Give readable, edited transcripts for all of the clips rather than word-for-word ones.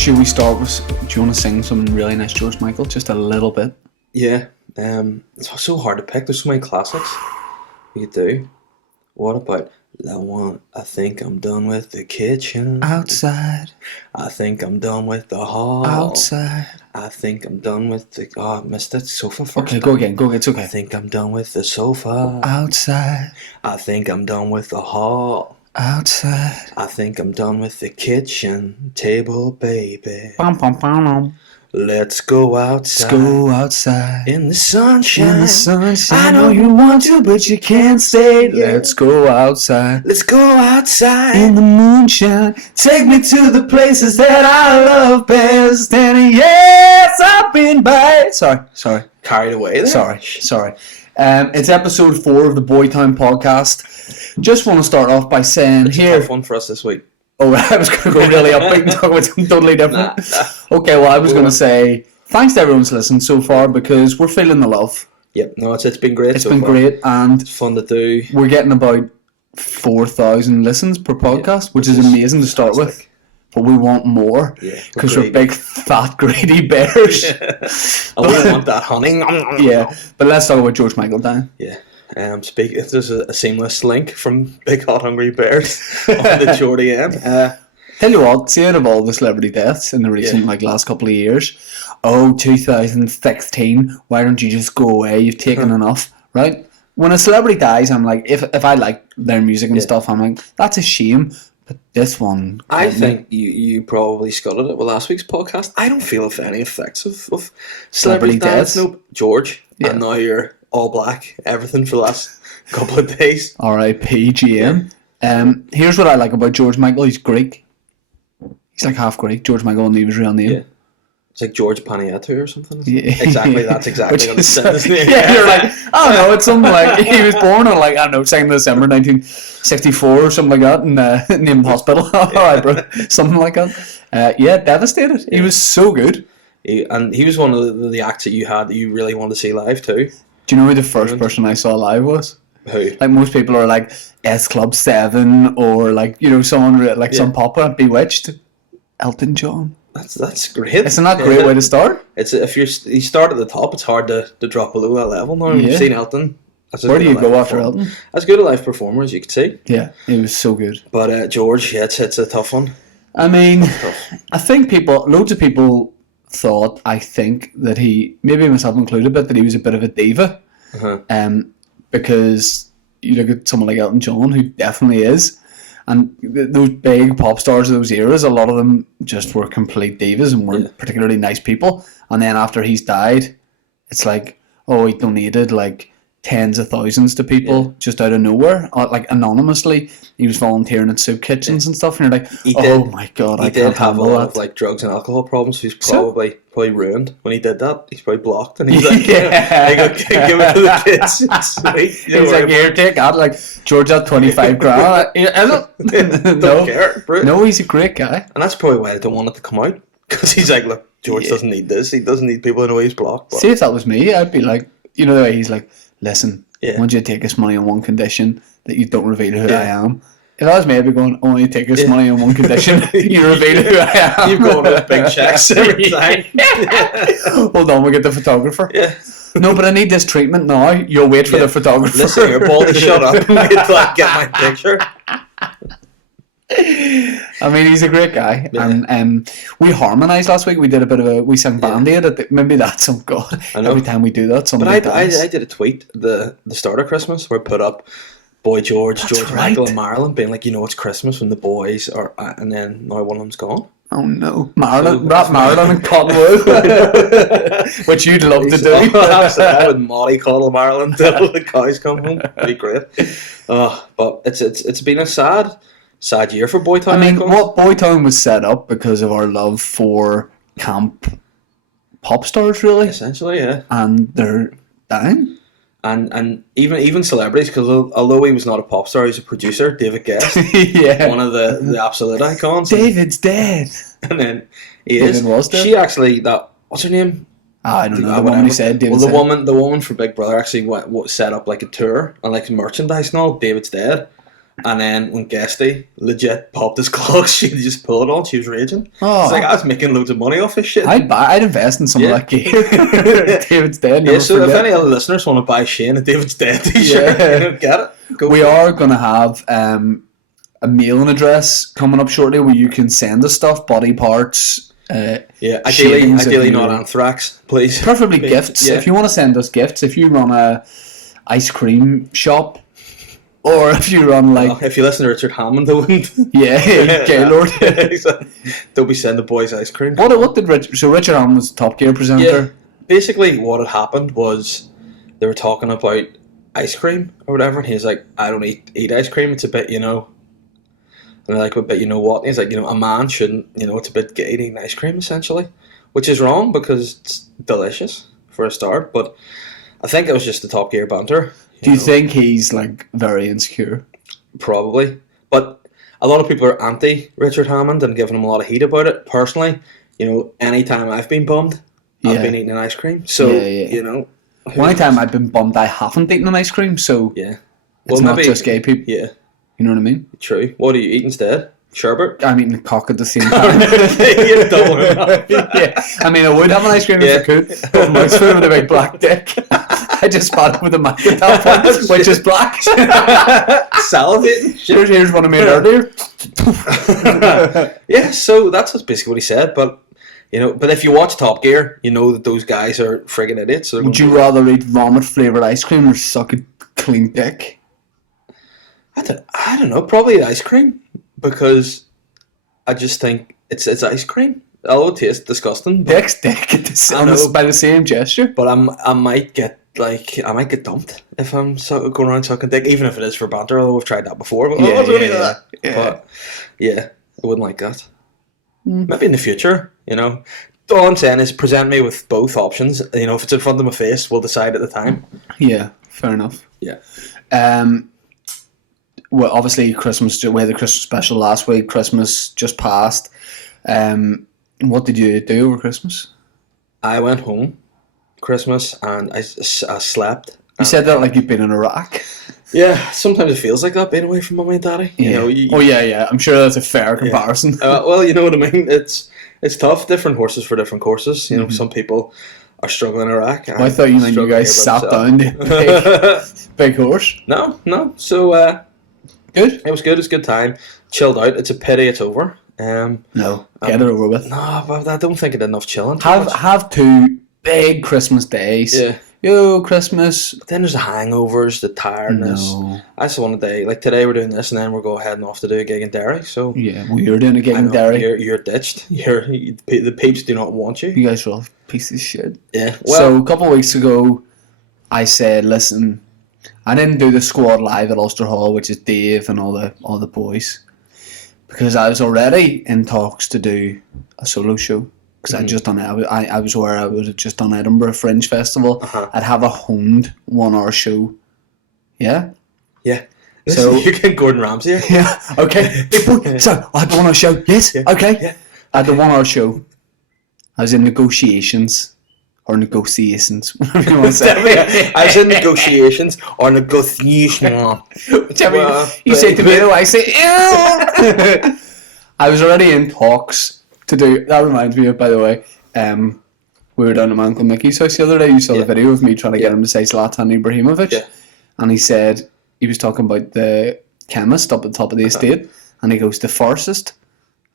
Should we start with, do you want to sing some really nice George Michael? Just a little bit. Yeah. It's so hard to pick. There's so many classics you could do. What about that one? I think I'm done with the kitchen. Outside. I think I'm done with the hall. Outside. I think I'm done with the... Oh, I missed it. Sofa first. Okay, go again. It's okay. I think I'm done with the sofa. Outside. I think I'm done with the hall. Outside. I think I'm done with the kitchen table, baby. Bum, bum, bum, bum. Let's go outside. Let's go outside. In the sunshine. In the sunshine. I know you want to, but you can't stay. Let's go outside. Let's go outside. In the moonshine. Take me to the places that I love best. And yes, I've been by. Sorry. Carried away there. Sorry. It's episode 4 of the Boytown podcast. Just want to start off by saying It's here. a tough one for us this week. Oh, I was going to go really upbeat and talk about something totally different. Nah. Okay, well, I was going to say thanks to everyone who's listened so far because we're feeling the love. Yep, no, it's been great. It's been great, and It's fun to do. we're getting about 4,000 listens per podcast, which is amazing to start with. But we want more because we're big, fat, greedy bears. I wouldn't want that honey. Yeah, but let's talk about George Michael, Dan. Yeah. There's a seamless link from Big Hot Hungry Bears on the Geordie M. Tell you what, see out of all the celebrity deaths in the recent last couple of years, 2016, why don't you just go away? You've taken enough, right? When a celebrity dies, I'm like, if I like their music and stuff, I'm like, that's a shame. But this one, I think you probably scuttled it with last week's podcast. I don't feel any effects of celebrity deaths. Nope. George, and now you're all black, everything for the last couple of days. R.I.P. GM. Here's what I like about George Michael. He's Greek. He's like half Greek. George Michael and his real name. Yeah. It's like George Paniatu or something. Yeah. Exactly, that's exactly what it says. Yeah, you're like, I don't know, it's something like, he was born on 2nd December 1964 or something like that, and named hospital. Alright, bro. Something like that. Devastated. He was so good. He was one of the acts that you had that you really wanted to see live too. Do you know who the first person I saw live was? Who? Like most people are like S Club 7 or someone like some pop Bewitched. Elton John. That's great. Isn't that a great way to start? It's if you start at the top, it's hard to drop below that level. Now you've seen Elton. Where do you go after Elton? As good a live performer as you could see. Yeah, he was so good. But George, it's a tough one. I mean, I think loads of people thought, that he, maybe myself included, that he was a bit of a diva. Because you look at someone like Elton John, who definitely is, and those big pop stars of those eras, a lot of them just were complete divas and weren't particularly nice people. And then after he's died, it's like, he donated tens of thousands to people just out of nowhere, anonymously. He was volunteering at soup kitchens and stuff, and you're like, my God, I can't handle that. He did have drugs and alcohol problems. He's probably ruined when he did that. He's probably blocked, and he's like, give it to the kids. It's sweet. He's like, here, take that. George had 25 grand. Don't care, bro. No, he's a great guy. And that's probably why I don't want it to come out, because he's like, look, George doesn't need this. He doesn't need people to know he's blocked. See, if that was me, I'd be like, the way he's like, listen, I want you to take this money on one condition, that you don't reveal who I am. If I was me, I'd be going, only take this money on one condition, you reveal who I am. You've gone with big checks every time. Hold on, we'll get the photographer. Yeah. No, but I need this treatment now. You'll wait for the photographer. Listen, your baldy, shut up and wait till I get my picture. I mean, he's a great guy, and we harmonised last week. We did we sang Band-Aid. Maybe that's God. Every time we do that, somebody dies. I did a tweet the start of Christmas where I put up Boy George, Michael, and Marilyn, being like, it's Christmas when the boys are, and then now one of them's gone. Oh no, Marilyn and Cottonwood, which you'd love to do. I would molly coddle Marilyn till the cows come home. It'd be great. But it's been a sad year for Boytown. I mean, what Boytown was set up because of our love for camp pop stars, really. Essentially, yeah. And they're dying. And even celebrities, because although he was not a pop star, he's a producer, David Guest. One of the absolute icons. David's dead. And then David was dead. She actually, what's her name? I don't know. The woman who said David the woman for Big Brother actually set up a tour and merchandise and all. David's dead. And then when Guesty legit popped his clogs, she'd just pull it on. She was raging. Oh. It's like, I was making loads of money off this shit. I'd invest in some of that gear. David's Dead. Yeah, so if any other listeners want to buy Shane a David's Dead t-shirt, get it. We are going to have a mailing address coming up shortly where you can send us stuff, body parts. Ideally not anthrax, please. Preferably gifts. Yeah. If you want to send us gifts, if you run a ice cream shop, or if you run if you listen to Richard Hammond, they wouldn't. Gaylord. They'll be sending the boys ice cream. What did Richard Hammond was the Top Gear presenter? Yeah, basically what had happened was they were talking about ice cream or whatever, and he's like, I don't eat ice cream, it's a bit, And they're like, but you know what? And he's like, a man shouldn't, it's a bit gay eating ice cream, essentially. Which is wrong because it's delicious for a start, but I think it was just the Top Gear banter. Do you think he's like very insecure? Probably. But a lot of people are anti Richard Hammond and giving him a lot of heat about it. Personally, anytime I've been bummed, I've been eating an ice cream. So, One time I've been bummed I haven't eaten an ice cream, so it's not just gay people. Yeah. You know what I mean? True. What do you eat instead? Sherbet? I'm eating a cock at the same time. You're doubling up. I mean, I would have an ice cream if I could, but my spoon with a big black dick. I just spot it with a mic at that point, which is black. Salivating. Here's one I made earlier. So that's basically what he said, but but if you watch Top Gear, you know that those guys are friggin' idiots. So would you rather eat vomit flavoured ice cream or suck a clean dick? I don't know, probably the ice cream, because I just think it's ice cream. It'll taste disgusting. Dick's dick by the same gesture. But I might get dumped if I'm going around sucking dick, even if it is for banter. Although we've tried that before. But But I wouldn't like that. Maybe in the future, All I'm saying is present me with both options. If it's in front of my face, we'll decide at the time. Yeah, fair enough. Yeah. Well, obviously, we had the Christmas special last week. Christmas just passed. What did you do over Christmas? I went home Christmas and I slept. You said that like you've been in Iraq. Yeah, sometimes it feels like that, being away from mummy and daddy. Yeah. I'm sure that's a fair comparison. Well, you know what I mean. It's tough. Different horses for different courses. Some people are struggling in Iraq. Well, I thought you guys sat down the big horse. No. So good. It was good. It was a good time. Chilled out. It's a pity it's over. No, get it over with. No, but I don't think I did enough chilling. Have 2 big Christmas days. Yeah. Yo, Christmas. But then there's the hangovers, the tiredness. No. I just want a day. Like today we're doing this and then we're heading off to do a gig in Derry. So yeah, well, you're doing a gig in Derry. You're ditched. The peeps do not want you. You guys are all pieces of shit. Yeah. So a couple of weeks ago, I said, listen, I didn't do the squad live at Ulster Hall, which is Dave and all the boys, because I was already in talks to do a solo show. Because I'd just done it. I was where I would have just done Edinburgh Fringe Festival. I'd have a honed 1 hour show. Yeah? Yeah. So you're getting Gordon Ramsay here? Yeah. Okay. So I had the 1 hour show. Yes. Yeah. Okay. Yeah. I had the 1 hour show. I was in negotiations. Or negotiations. Whatever you want to say. I was in negotiations or negotiation. Whichever you say tomato, I say ew. I was already in talks to do. That reminds me of, by the way, we were down at my Uncle Mickey's house the other day. You saw the video of me trying to get him to say Zlatan Ibrahimovic, and he said he was talking about the chemist up at the top of the estate, and he goes, the pharmacist.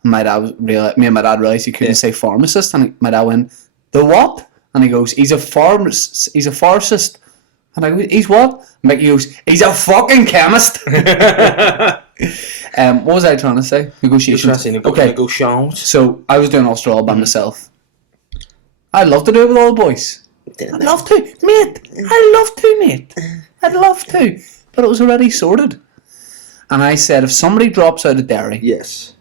And me and my dad realised he couldn't say pharmacist, and my dad went, the what? And he goes, he's a pharmacist. He's a pharmacist. And I go, he's what? And Mickey goes, he's a fucking chemist. What was I trying to say? Negotiations. Okay. Negotiations. So I was doing Ulster all by myself. I'd love to do it with all the boys. I'd love to, mate. I'd love to. But it was already sorted. And I said, if somebody drops out of Derry, yes,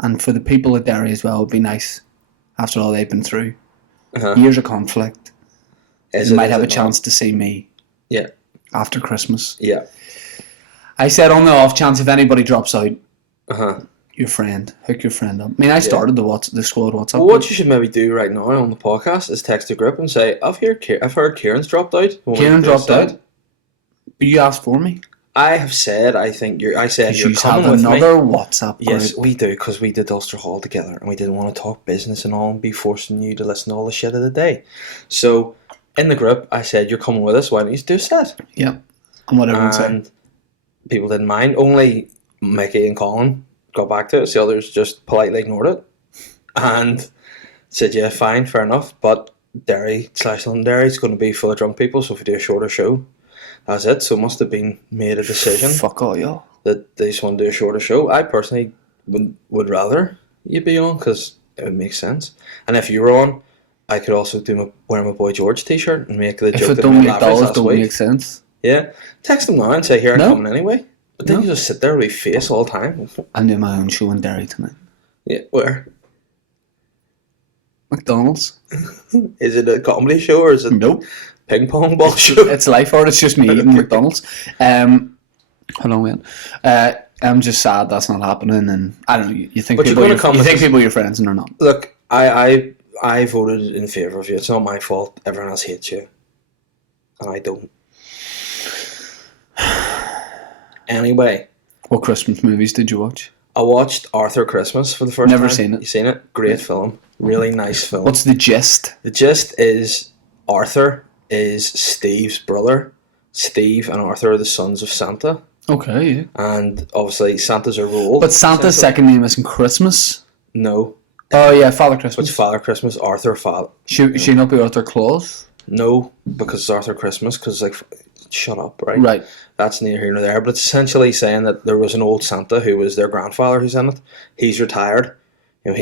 and for the people at Derry as well, it would be nice after all they've been through. Years of conflict. You might have a chance to see me. Yeah. After Christmas. Yeah. I said on the off chance if anybody drops out, your friend, hook your friend up. I mean, I started the squad WhatsApp. Well, what you should maybe do right now on the podcast is text the group and say, I've heard Kieran's dropped out. Kieran dropped out. But you asked for me. I have said, I think you're. I said you're You coming have with another me. WhatsApp group. Yes, we do, because we did Ulster Hall together, and we didn't want to talk business and all, and be forcing you to listen to all the shit of the day. So, in the group, I said, "You're coming with us. Why don't you do a set?" Yep. And what everyone said. And people didn't mind. Only Mickey and Colin got back to us. The others just politely ignored it and said, "Yeah, fine, fair enough." But Derry/Londonderry is going to be full of drunk people, so if we do a shorter show, that's it. So it must have been made a decision Fuck all y'all. that they just want to do a shorter show. I personally would rather you be on, because it would make sense. And if you were on, I could also wear my Boy George t-shirt and make the If joke it that don't made make laugh dollars, last don't week. make sense. Yeah, text them now and say, "Here, I'm No. coming anyway." But then No. you just sit there with your face all the time. I'm doing my own show in Derry tonight. Yeah, where? McDonald's. Is it a comedy show or is it Nope. ping pong ball show? It's life art. It's just me eating McDonald's. Hold on, man. I'm just sad that's not happening, and I don't know. You think But you're people, gonna come you with think us. people are your friends and they're not. Look, I voted in favour of you. It's not my fault. Everyone else hates you. And I don't. Anyway, What Christmas movies did you watch? I watched Arthur Christmas for the first time. Never seen it. You seen it? Great film. Really nice film. What's the gist? The gist is Arthur is Steve's brother. Steve and Arthur are the sons of Santa. Okay, yeah. And obviously Santa's a role. But Santa's essentially. second name isn't Christmas. No. Oh yeah, Father It's Christmas. Father Christmas, Arthur Father. Should not be Arthur Claus? No, because it's Arthur Christmas, because like, shut up, right? Right. That's neither here nor there, but it's essentially saying that there was an old Santa who was their grandfather who's in it. He's retired. You know,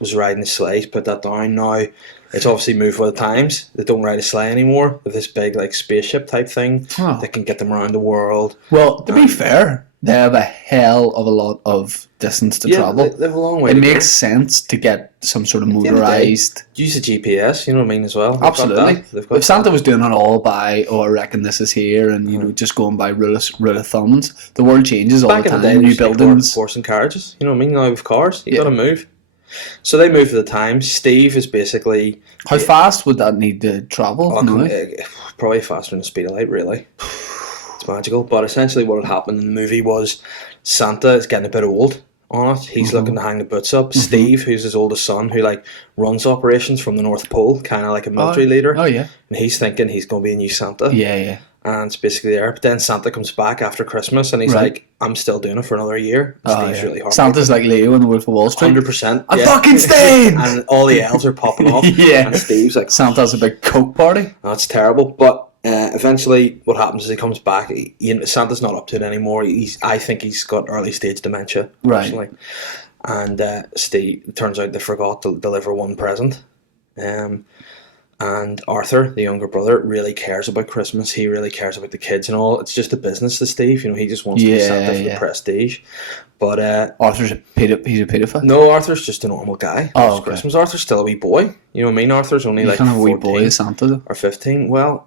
was riding a sleigh, put that down. Now, it's obviously moved with the times. They don't ride a sleigh anymore. They have this big like spaceship type thing Oh. that can get them around the world. Well, to be fair, they have a hell of a lot of distance to travel. They have a long way It to makes sense to get some sort of the end of the day, motorized. use the GPS, you know what I mean, as well. They've got Absolutely. that. They've got If Santa was doing it all by, oh, I reckon this is here, and you know, just going by rule of thumbs, the world changes all back the in time. the day, New new buildings. horse and carriages. You know what I mean? Now with cars, you Yeah. got to move. So they move with the times. Steve is basically How fast would that need to travel? now? probably faster than the speed of light. Really, it's magical. But essentially, what had happened in the movie was Santa is getting a bit old on it. He's looking to hang the boots up. Steve, who's his oldest son, who like runs operations from the North Pole, kind of like a military leader, Oh yeah, and he's thinking he's going to be a new Santa. yeah. And it's basically there. But then Santa comes back after Christmas and he's Right. like, "I'm still doing it for another year." Oh, Steve's yeah. really hard. Santa's like Leo in the Wolf of Wall Street. 100%. I fucking stayed! And all the elves are popping off. Yeah. And Steve's like, Santa's a big coke party. "That's terrible." But eventually, what happens is he comes back. Santa's not up to it anymore. I think he's got early stage dementia. Right. Personally. And Steve, it turns out they forgot to deliver one present. And Arthur, the younger brother, really cares about Christmas. He really cares about the kids and all. It's just a business to Steve. You know, he just wants to be Santa for the prestige. But Arthur's he's a pedophile. no, Arthur's just a normal guy. Oh, It's okay. Christmas. Arthur's still a wee boy. You know what I mean? Arthur's only You like can't have a wee 14 boy as Santa though. or 15. Well,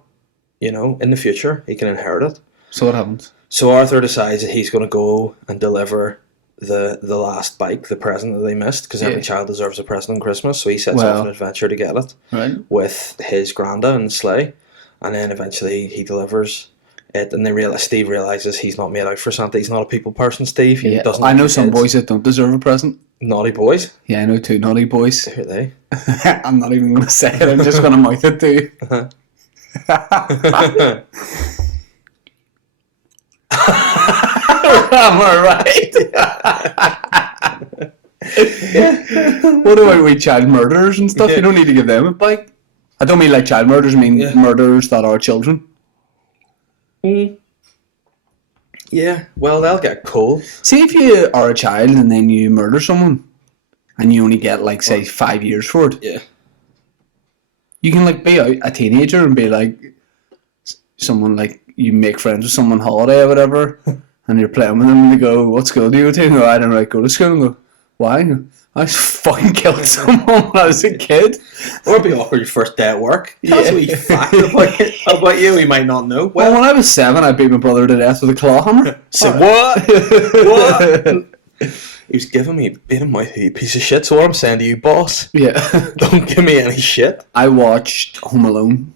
you know, in the future, he can inherit it. So what happens? So Arthur decides that he's going to go and deliver the last bike, the present that they missed, because every Yeah. child deserves a present on Christmas. So he sets Well. off an adventure to get it Right. with his granda and the sleigh, and then eventually he delivers it. And Steve realizes he's not made out for Santa. He's not a people person. Steve. He Yeah. doesn't. I like know some kids. boys that don't deserve a present. Naughty boys. Yeah, I know two naughty boys. Who are they? I'm not even going to say it. I'm just going to mouth it to you. Am I right? What about we child murderers and stuff? Yeah. You don't need to give them a bike. I don't mean like child murderers. I mean Yeah. murderers that are children. Yeah. Well, they'll get coal. See, if you are a child and then you murder someone, and you only get like say 5 years for it, Yeah. you can like be out a teenager and be like someone like you make friends with someone holiday or whatever, and you're playing with them and they go, "What school do you go to?" And go, "I don't like go to school." And go, "Why?" And go, "I just fucking killed someone when I was a kid." Or it'd be awkward your first day at work. Tell us a wee Yeah. fact about you we might not know. Well, when I was 7, I beat my brother to death with a claw hammer. So what? What? He was giving me a bit of my piece of shit. So what I'm saying to you, boss, Yeah. don't give me any shit. I watched Home Alone.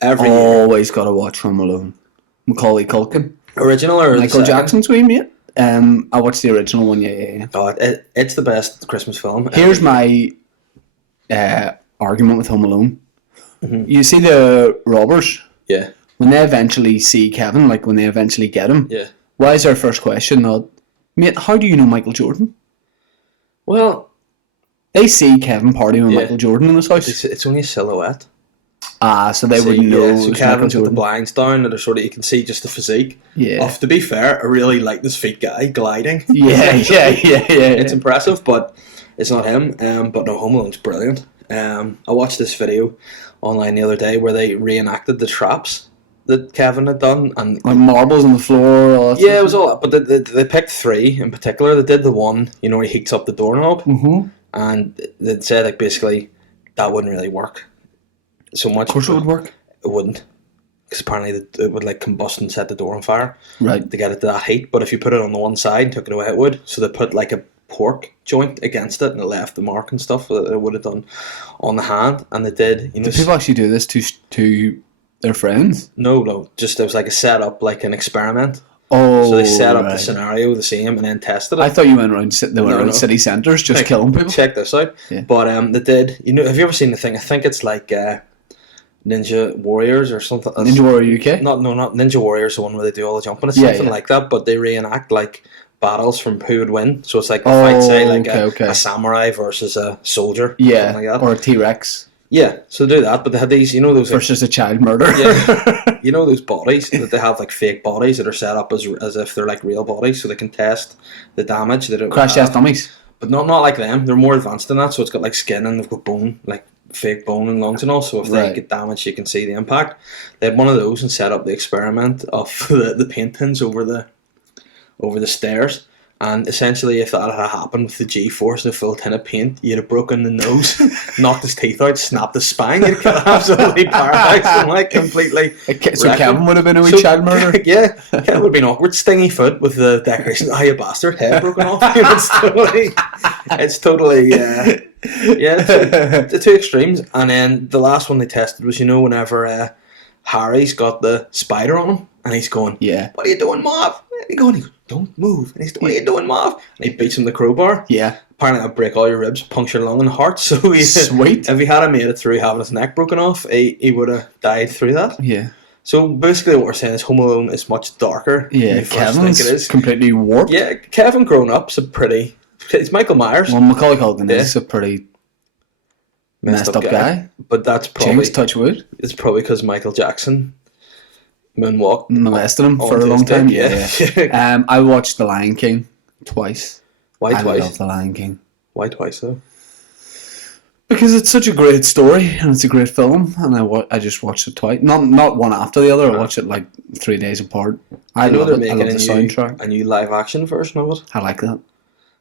Every year. Always got to watch Home Alone. Macaulay Culkin. Original or Michael Jackson's wee mate. I watched the original one. Yeah. Oh, it's the best Christmas film. Here's my argument with Home Alone. Mm-hmm. You see the robbers Yeah. when they eventually see Kevin, like when they eventually get him. Yeah. Why is their first question not, mate? How do you know Michael Jordan? Well, they see Kevin partying with Michael Jordan in his house. It's only a silhouette. So they wouldn't know. Yeah, so Kevin's with the blinds down, that are sort of, you can see just the physique. Yeah. Of, to be fair, a really light his feet guy gliding. Yeah. It's impressive, but it's not him. But no, Home Alone's brilliant. I watched this video online the other day where they reenacted the traps that Kevin had done, and like marbles on the floor. All that yeah, it was all that. But they picked 3 in particular. They did the one, where he heats up the doorknob, and they said like basically that wouldn't really work so much. Of course, it would work. It wouldn't, because apparently it would like combust and set the door on fire. Right. To get it to that heat. But if you put it on the one side and took it away, it would. So they put like a pork joint against it, and it left the mark and stuff that it would have done on the hand. And they did. Did people actually do this to their friends? No. Just it was like a setup, like an experiment. Oh, so they set up the scenario the same and then tested it. I thought you went around city centres just killing people. Check this out. Yeah. But they did. Have you ever seen the thing? I think it's like Ninja Warriors or something. Ninja Warrior UK? Not Ninja Warriors, the one where they do all the jumping. It's something like that, but they reenact like battles from who would win. So it's like a fight, say, like a samurai versus a soldier. Yeah, like that. Or a T-Rex. Yeah, so do that, but they had these, those versus a child murder. Yeah, those bodies that they have, like fake bodies that are set up as if they're like real bodies, so they can test the damage that it crash test dummies. But not like them. They're more advanced than that. So it's got like skin and they've got bone, like fake bone and lungs and all. So if they get damaged, you can see the impact. They had one of those and set up the experiment of the paintings over the stairs. And essentially, if that had happened with the G-force and a full tin of paint, you'd have broken the nose, knocked his teeth out, snapped his spine. You'd get absolutely paralyzed and like completely. So Kevin would have been a wee child murderer. Yeah, Kevin would have been awkward, stingy foot with the decorations. Oh, you bastard! Head broken off. It's totally. The 2 extremes. And then the last one they tested was whenever Harry's got the spider on him and he's going, yeah, what are you doing, Marv? And he goes, don't move. And he's, what are you doing, Marv? And he beats him with the crowbar. Yeah. Apparently that'll break all your ribs, puncture lung and heart. So sweet. If he hadn't made it through having his neck broken off, he would have died through that. Yeah. So basically what we're saying is Home Alone is much darker than you first think it is. Completely warped. Yeah, Kevin grown up's it's Michael Myers. Well, Macaulay Culkin is a pretty messed up guy. But that's probably James Touchwood. It's probably because Michael Jackson molested him for a long time. Yeah. I watched The Lion King twice. Why twice? I love The Lion King. Why twice though? Because it's such a great story and it's a great film, and I just watched it twice. Not one after the other. I watched it like 3 days apart. I know they're making a new live action version of it. I like that.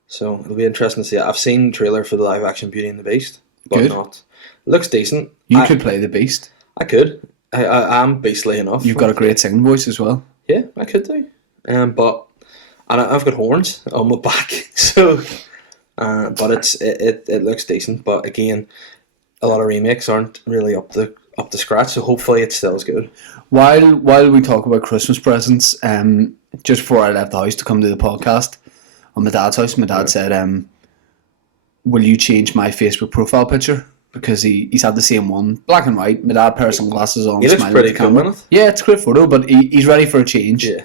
So it'll be interesting to see. I've seen the trailer for the live action Beauty and the Beast, but it looks decent. You could play the Beast. I could. I'm beastly enough. You've got a great singing voice as well. Yeah, I could do. But I've got horns on my back, so. But it looks decent. But again, a lot of remakes aren't really up to scratch. So hopefully it still is good. While we talk about Christmas presents, just before I left the house to come to the podcast, on my dad's house, my dad said, "Will you change my Facebook profile picture?" Because he's had the same one, black and white. My dad pair of sunglasses on. He looks pretty cool in it. Yeah, it's a great photo, but he's ready for a change. Yeah.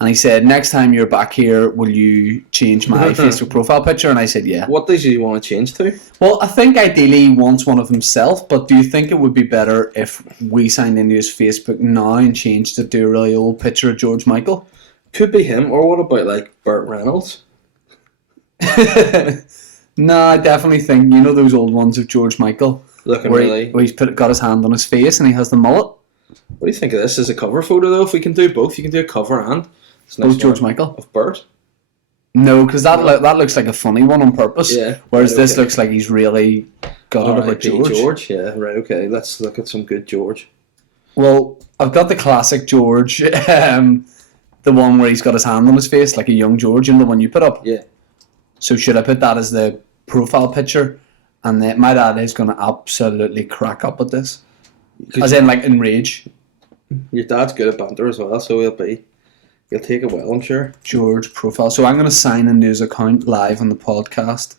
And he said, next time you're back here, will you change my Facebook profile picture? And I said, yeah. What does he want to change to? Well, I think ideally he wants one of himself, but do you think it would be better if we signed into his Facebook now and changed it to a really old picture of George Michael? Could be him, or what about like Burt Reynolds? No, I definitely think, those old ones of George Michael? Looking where he's got his hand on his face and he has the mullet. What do you think of this as a cover photo, though? If we can do both, you can do a cover and... Both George Michael? Of Burt? No, because that looks like a funny one on purpose. Yeah. Whereas this looks like he's really got it about George, yeah, right, okay. Let's look at some good George. Well, I've got the classic George, the one where he's got his hand on his face, like a young George, the one you put up. Yeah. So should I put that as the profile picture? And then my dad is going to absolutely crack up at this. As in, like, enrage. Your dad's good at banter as well, so he'll He'll take it well, I'm sure. George profile. So I'm going to sign into his account live on the podcast,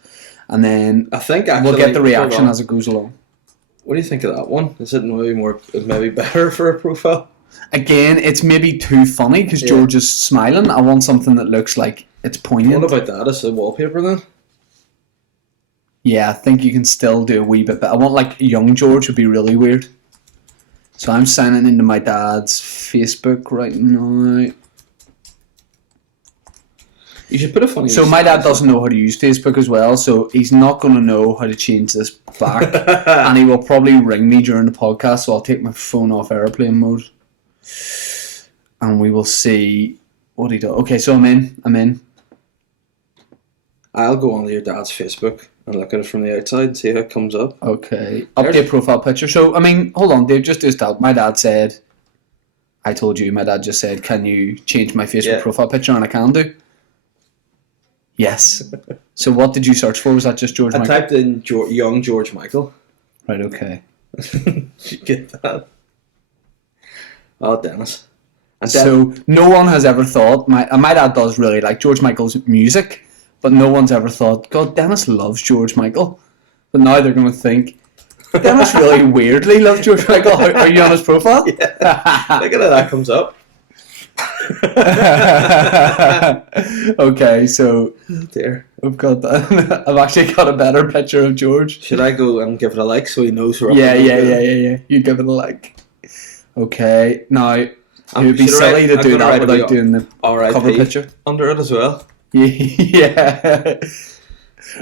and then I think actually we'll get the reaction as it goes along. What do you think of that one? Is it maybe better for a profile? Again, it's maybe too funny because George is smiling. I want something that looks like it's poignant. What about that as a wallpaper then? Yeah, I think you can still do a wee bit, but I want like young George would be really weird. So I'm signing into my dad's Facebook right now. You should put a funny. So my dad doesn't know how to use Facebook as well, so he's not going to know how to change this back, and he will probably ring me during the podcast. So I'll take my phone off airplane mode, and we will see what he does. Okay, so I'm in. I'll go onto your dad's Facebook and look at it from the outside and see how it comes up. Okay, update profile picture. So I mean, hold on, Dave. Just do that. My dad said, I told you. My dad just said, "Can you change my Facebook profile picture?" And I can do. Yes. So what did you search for? Was that just George Michael? I typed in young George Michael. Right, okay. Did you get that? Oh, Dennis. So no one has ever thought, my dad does really like George Michael's music, but no one's ever thought, God, Dennis loves George Michael. But now they're going to think, Dennis really weirdly loves George Michael. Are you on his profile? Yeah. Look at how that comes up. Okay, so dear. I've got that. I've actually got a better picture of George. Should I go and give it a like so he knows we're up? Yeah. You give it a like. Okay, now it would be silly to do that without doing the cover picture under it as well. Yeah.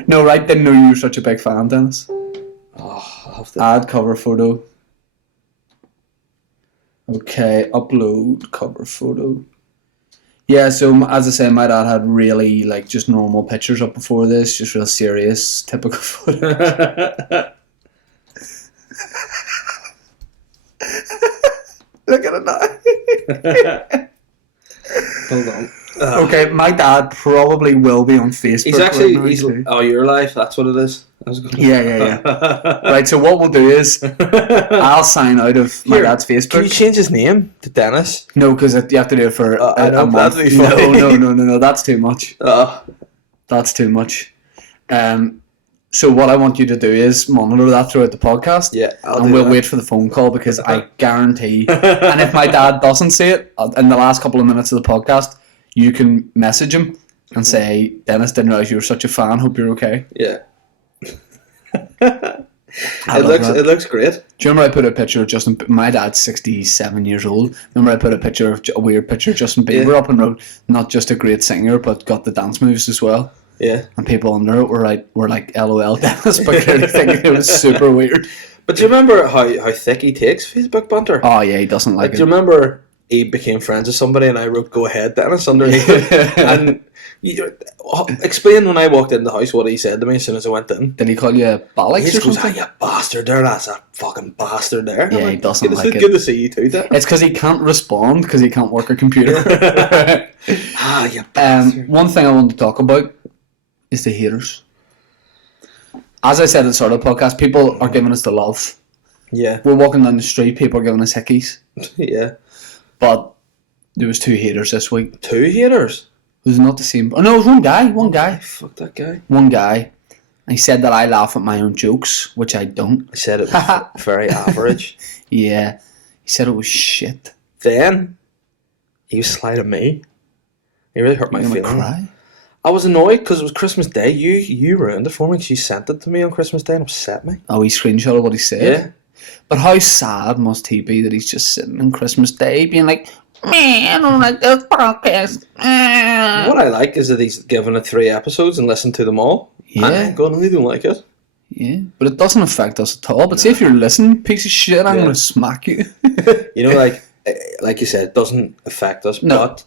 No, right? Didn't know you were such a big fan, Dennis. Oh, I'll have to add cover photo. Okay, upload cover photo. Yeah, so as I say, my dad had really like just normal pictures up before this, just real serious, typical photos. Look at it now. Hold on. Okay, my dad probably will be on Facebook. He's actually, you're live, that's what it is. Yeah. Right, so what we'll do is I'll sign out of my dad's Facebook. Can you change his name to Dennis? No, because you have to do it for a month. No, that's too much. That's too much. So what I want you to do is monitor that throughout the podcast. Yeah, and we'll wait for the phone call because I guarantee, and if my dad doesn't see it in the last couple of minutes of the podcast, you can message him and say, Dennis, didn't realize you were such a fan, hope you're okay. Yeah. It looks great. Do you remember I put a picture of Justin? My dad's 67 years old. Remember I put a weird picture of Justin Bieber up and wrote, not just a great singer, but got the dance moves as well. Yeah. And people under it were like, LOL, Dennis, but clearly thinking it was super weird. But do you remember how thick he takes Facebook banter? Oh yeah, he doesn't like it. Do you remember he became friends with somebody and I wrote "Go ahead, Dennis" underneath it? And explain when I walked in the house what he said to me as soon as I went in. Did he call you a bollocks or something? You bastard there, that's a fucking bastard there. Yeah, he doesn't like it. Good to see you too, Dan. It's because he can't respond because he can't work a computer. You bastard. One thing I want to talk about is the haters. As I said at the start of the podcast, people are giving us the love. Yeah. We're walking down the street, people are giving us hickeys. Yeah. But there was 2 haters this week. 2 haters? It was not the same. Oh no, it was one guy. Fuck that guy. One guy. He said that I laugh at my own jokes, which I don't. I said it was very average. Yeah. He said it was shit. Then, he was sliding me. He really hurt my feelings. Cry? I was annoyed because it was Christmas Day. You ruined it for me because you sent it to me on Christmas Day and upset me. Oh, he screenshotted what he said? Yeah. But how sad must he be that he's just sitting on Christmas Day being like, man, I don't like this podcast. What I like is that he's given it 3 episodes and listened to them all. Yeah. And I'm going, they don't like it. Yeah, but it doesn't affect us at all. But see if you're listening, piece of shit, I'm going to smack you. You know, like you said, it doesn't affect us. No.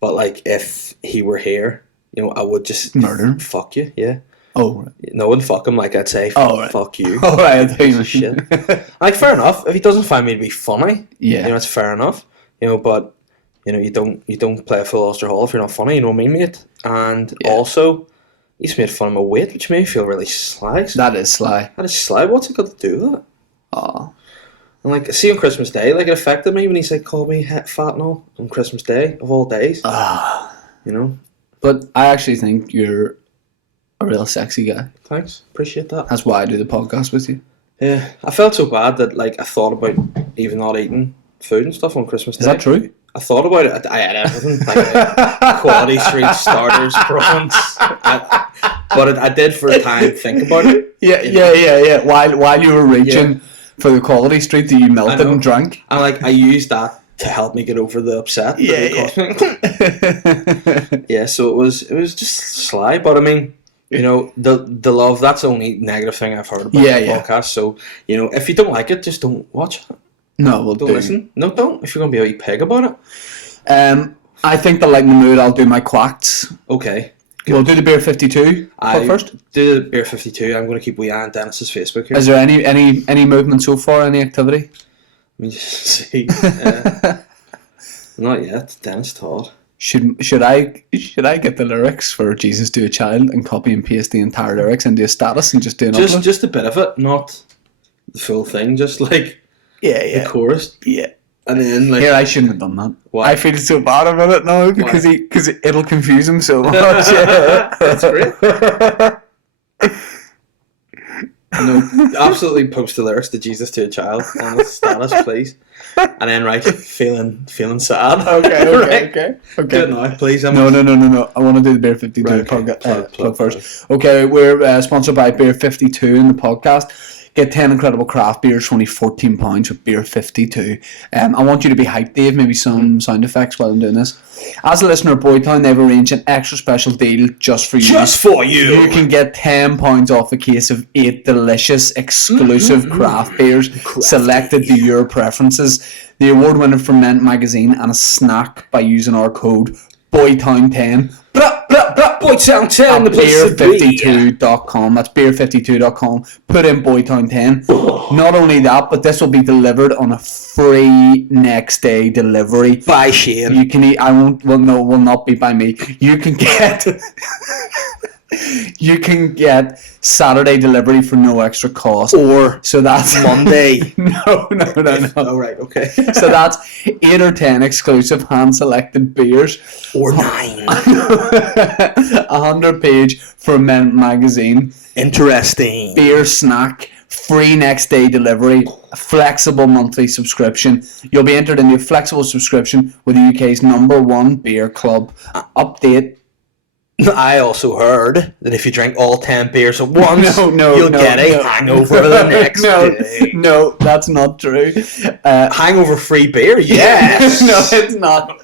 But like, if he were here, you know, I would just murder him. Fuck you, yeah. Oh, right. No, I wouldn't fuck him. Like, I'd say, fuck you. Oh, right. Shit. Like, fair enough. If he doesn't find me to be funny, yeah, you know, it's fair enough. You know, but you know, you don't play a full Ulster Hall if you're not funny. You know what I mean, mate? And also, he's made fun of my weight, which made me feel really sly. That is sly. That is sly. What's it got to do with it? Oh. And like, see on Christmas Day, like it affected me when he said, "Call me fat and all" on Christmas Day of all days. You know. But I actually think you're a real sexy guy. Thanks, appreciate that. That's why I do the podcast with you. Yeah, I felt so bad that like I thought about even not eating food and stuff on Christmas Day. Is that true? I thought about it. I had everything, like quality street starters, prawns. But I did for a time think about it. Yeah. While you were reaching for the quality street that you melted and drank. And like I used that to help me get over the upset. Yeah. So it was just sly, but I mean, you know, the love, that's the only negative thing I've heard about the podcast. So, you know, if you don't like it, just don't watch it. No, well, don't listen. No, don't. If you're going to be a wee pig about it. I think to lighten the mood, I'll do my quacks. Okay. Good. We'll do the Beer 52 first. Do the Beer 52. I'm going to keep wee eye on Dennis's Facebook here. Is there any movement so far? Any activity? Let me just see. Not yet. Dennis Todd. Should I get the lyrics for Jesus to a Child and copy and paste the entire lyrics into a status and just do an upload? Just a bit of it, not the full thing. Just like the chorus. Yeah. And then like here, I shouldn't have done that. Why? I feel so bad about it now because it'll confuse him so much. That's great. No, absolutely post the lyrics to Jesus to a Child on the status, please. And then feeling sad. Okay. Do it now, please. No. I want to do the Beer 52 plug first. Okay, we're sponsored by Beer 52 in the podcast. Get 10 incredible craft beers for only £14 with Beer 52. I want you to be hyped, Dave. Maybe some sound effects while I'm doing this. As a listener of Boytown, they've arranged an extra special deal just for you. Just for you! You can get £10 off a case of 8 delicious, exclusive craft beers selected to your preferences. The award winner from Mint Magazine and a snack by using our code BOYTOWN10. Boytown10, the place beer52.com. That's beer52.com. Put in Boytown10. Not only that, but this will be delivered on a free next day delivery. By Shane. You can eat. Will not be by me. You can get. You can get Saturday delivery for no extra cost. So that's Monday. No. Oh, right, okay. So that's 8 or 10 exclusive hand-selected beers. Or 9. 100-page for Mint Magazine. Interesting. Beer snack. Free next day delivery. A flexible monthly subscription. You'll be entered into a flexible subscription with the UK's #1 beer club. Update. I also heard that if you drink all 10 beers at once, you'll get a hangover the next day. No, that's not true. Hangover-free beer? Yes! No, it's not.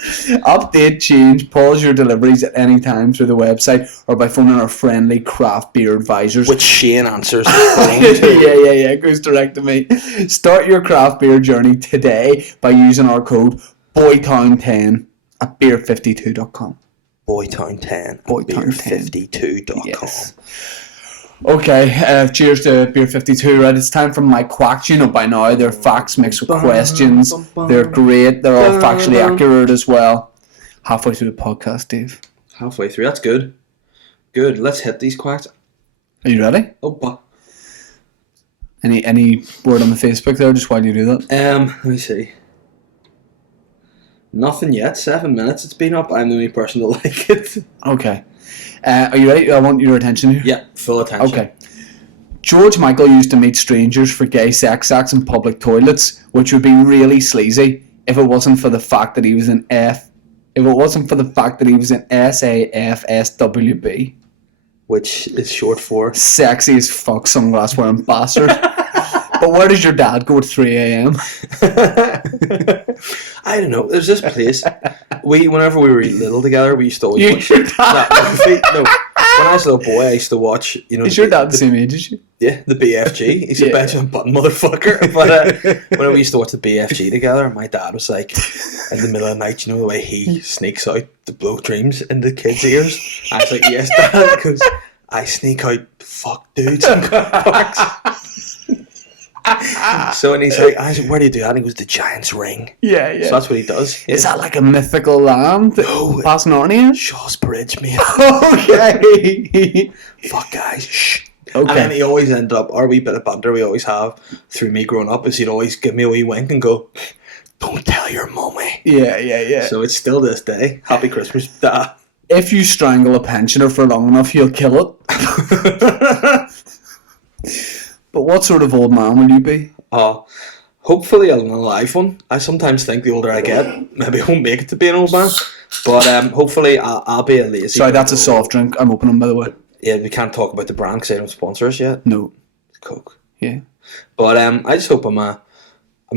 Update, change, pause your deliveries at any time through the website or by phoning our friendly craft beer advisors. Which Shane answers. Yeah, it goes direct to me. Start your craft beer journey today by using our code BOYTOWN10 at beer52.com. Boytown10. Beer52.com. Yes. Okay, cheers to Beer 52. Right, it's time for my quacks. You know by now, they're facts mixed with questions. They're great. They're all factually accurate as well. Halfway through the podcast, Dave. Halfway through. That's good. Good. Let's hit these quacks. Are you ready? Oh, Any word on the Facebook there, just while you do that? Let me see. Nothing yet. 7 minutes it's been up. I'm the only person to like it. Okay. Are you ready? I want your attention here. Yeah, full attention. Okay. George Michael used to meet strangers for gay sex acts in public toilets, which would be really sleazy if it wasn't for the fact that he was in SAFSWB. Which is short for Sexy as fuck sunglass wearing bastard. But where does your dad go at 3 a.m? I don't know. There's this place. Whenever we were little together, we used to always watch that movie. No, when I was a little boy, I used to watch. Is your dad the same age as you? Yeah, the BFG. He's a Benjamin Button motherfucker. But when we used to watch the BFG together, my dad was like, in the middle of the night, you know the way he sneaks out to blow dreams into kids' ears. I was like, yes, Dad, because I sneak out fuck dudes and cocks. So and he's like, I said, where do you do that? And he goes, the Giant's Ring. Yeah. So that's what he does. Is that like a mythical land? No. Past Narnia? Shaw's Bridge, mate. Okay. Fuck, guys. Shh. Okay. And then he always ended up, our wee bit of banter we always have through me growing up is he'd always give me a wee wink and go, "Don't tell your mummy." Yeah. So it's still this day. Happy Christmas, Dad. If you strangle a pensioner for long enough, you'll kill it. But what sort of old man will you be? Hopefully an alive one. I sometimes think the older I get, maybe I won't make it to be an old man. But hopefully I'll be a lazy. Sorry, that's a soft drink. I'm opening, by the way. Yeah, we can't talk about the brand because they don't sponsor us yet. No. Coke. Yeah. But I just hope I'm a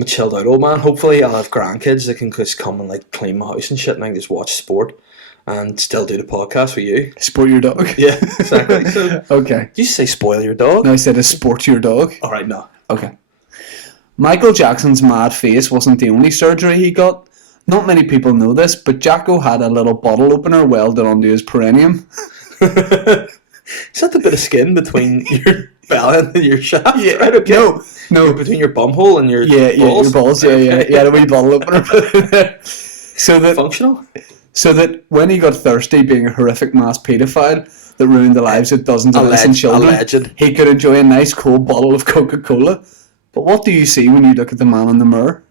chilled out old man. Hopefully I'll have grandkids that can just come and like clean my house and shit, and I can just watch sport and still do the podcast with you. Sport your dog. Yeah, exactly. So, okay. Did you say spoil your dog? No, I said a sport your dog. All right, no. Okay. Michael Jackson's mad face wasn't the only surgery he got. Not many people know this, but Jacko had a little bottle opener welded onto his perineum. Is that the bit of skin between your belly and your shaft? Yeah, right, okay. No. Between your bum hole and your balls. balls? Your balls, yeah. He had a wee bottle opener. Functional? So that when he got thirsty, being a horrific mass paedophile that ruined the lives of dozens of innocent children, he could enjoy a nice cold bottle of Coca-Cola. But what do you see when you look at the man in the mirror?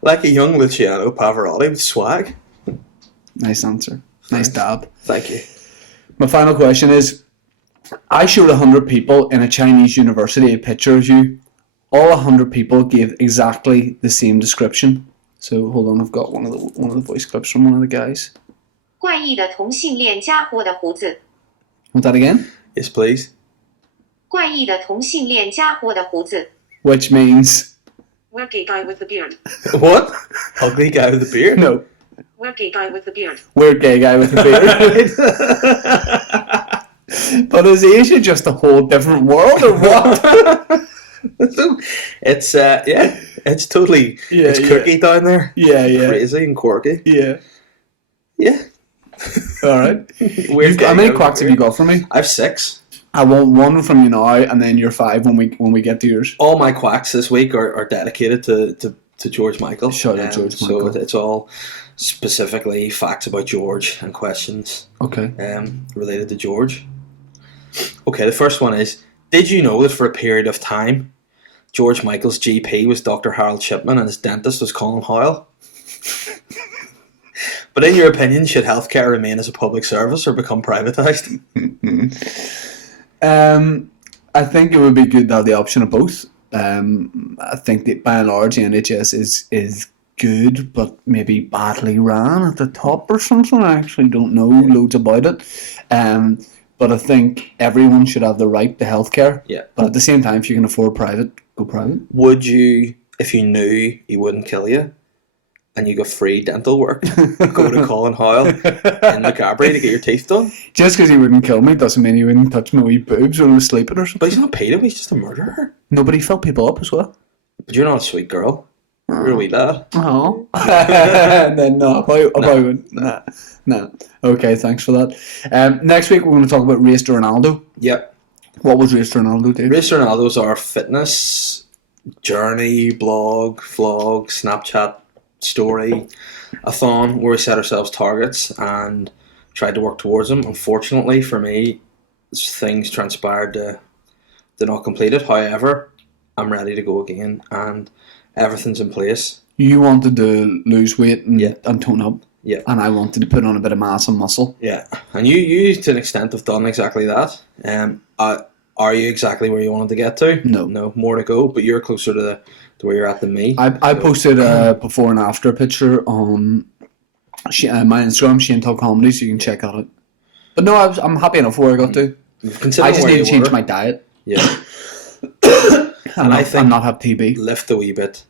Like a young Luciano Pavarotti with swag. Nice answer. Nice dab. Thank you. My final question is, I showed 100 people in a Chinese university a picture of you. All 100 people gave exactly the same description. So hold on, I've got one of the voice clips from one of the guys. 怪异的同性恋家伙的胡子。 Want that again? Yes, please. 怪异的同性恋家伙的胡子。 Which means... We're gay guy with the beard. What? Ugly guy with the beard? No. We're gay guy with the beard. We're gay guy with the beard. But is Asia just a whole different world or what? So, it's it's totally it's cookie down there. Yeah. Crazy and quirky. Yeah. Yeah. All right. How many quacks have you got for me? I have 6. I want one from you now, and then you're 5 when we get to yours. All my quacks this week are dedicated to George Michael. Shout out George Michael. So it's all specifically facts about George and questions. Okay. Related to George. Okay, the first one is: did you know that for a period of time, George Michael's GP was Dr. Harold Shipman and his dentist was Colin Hoyle? But in your opinion, should healthcare remain as a public service or become privatised? I think it would be good to have the option of both. I think that by and large the NHS is good, but maybe badly ran at the top or something. I actually don't know loads about it. But I think everyone should have the right to healthcare. Yeah. But at the same time, if you can afford private, go private. Would you, if you knew he wouldn't kill you, and you got free dental work, go to Colin Hoyle in Macabry to get your teeth done? Just because he wouldn't kill me doesn't mean he wouldn't touch my wee boobs when I was sleeping or something. But he's not pedo, he's just a murderer. Nobody filled people up as well. But you're not a sweet girl. You're a wee lad. Oh. Then no, I wouldn't. Nah. Okay, thanks for that. Next week we're going to talk about Race to Ronaldo. Yep. What was Race to Ronaldo, Dave? Race to Ronaldo is our fitness journey, blog, vlog, Snapchat story, a thon where we set ourselves targets and tried to work towards them. Unfortunately for me, things transpired to not complete it. However, I'm ready to go again and everything's in place. You wanted to lose weight and tone up. Yeah. And I wanted to put on a bit of mass and muscle. Yeah. And you to an extent have done exactly that. Are you exactly where you wanted to get to? No. More to go, but you're closer to where you're at than me. I posted a before and after picture on my Instagram, Shane Talk Comedy, so you can check out it. But no, I'm happy enough where I got to. I just need to change my diet. Yeah. and I think not have TB. Lift a wee bit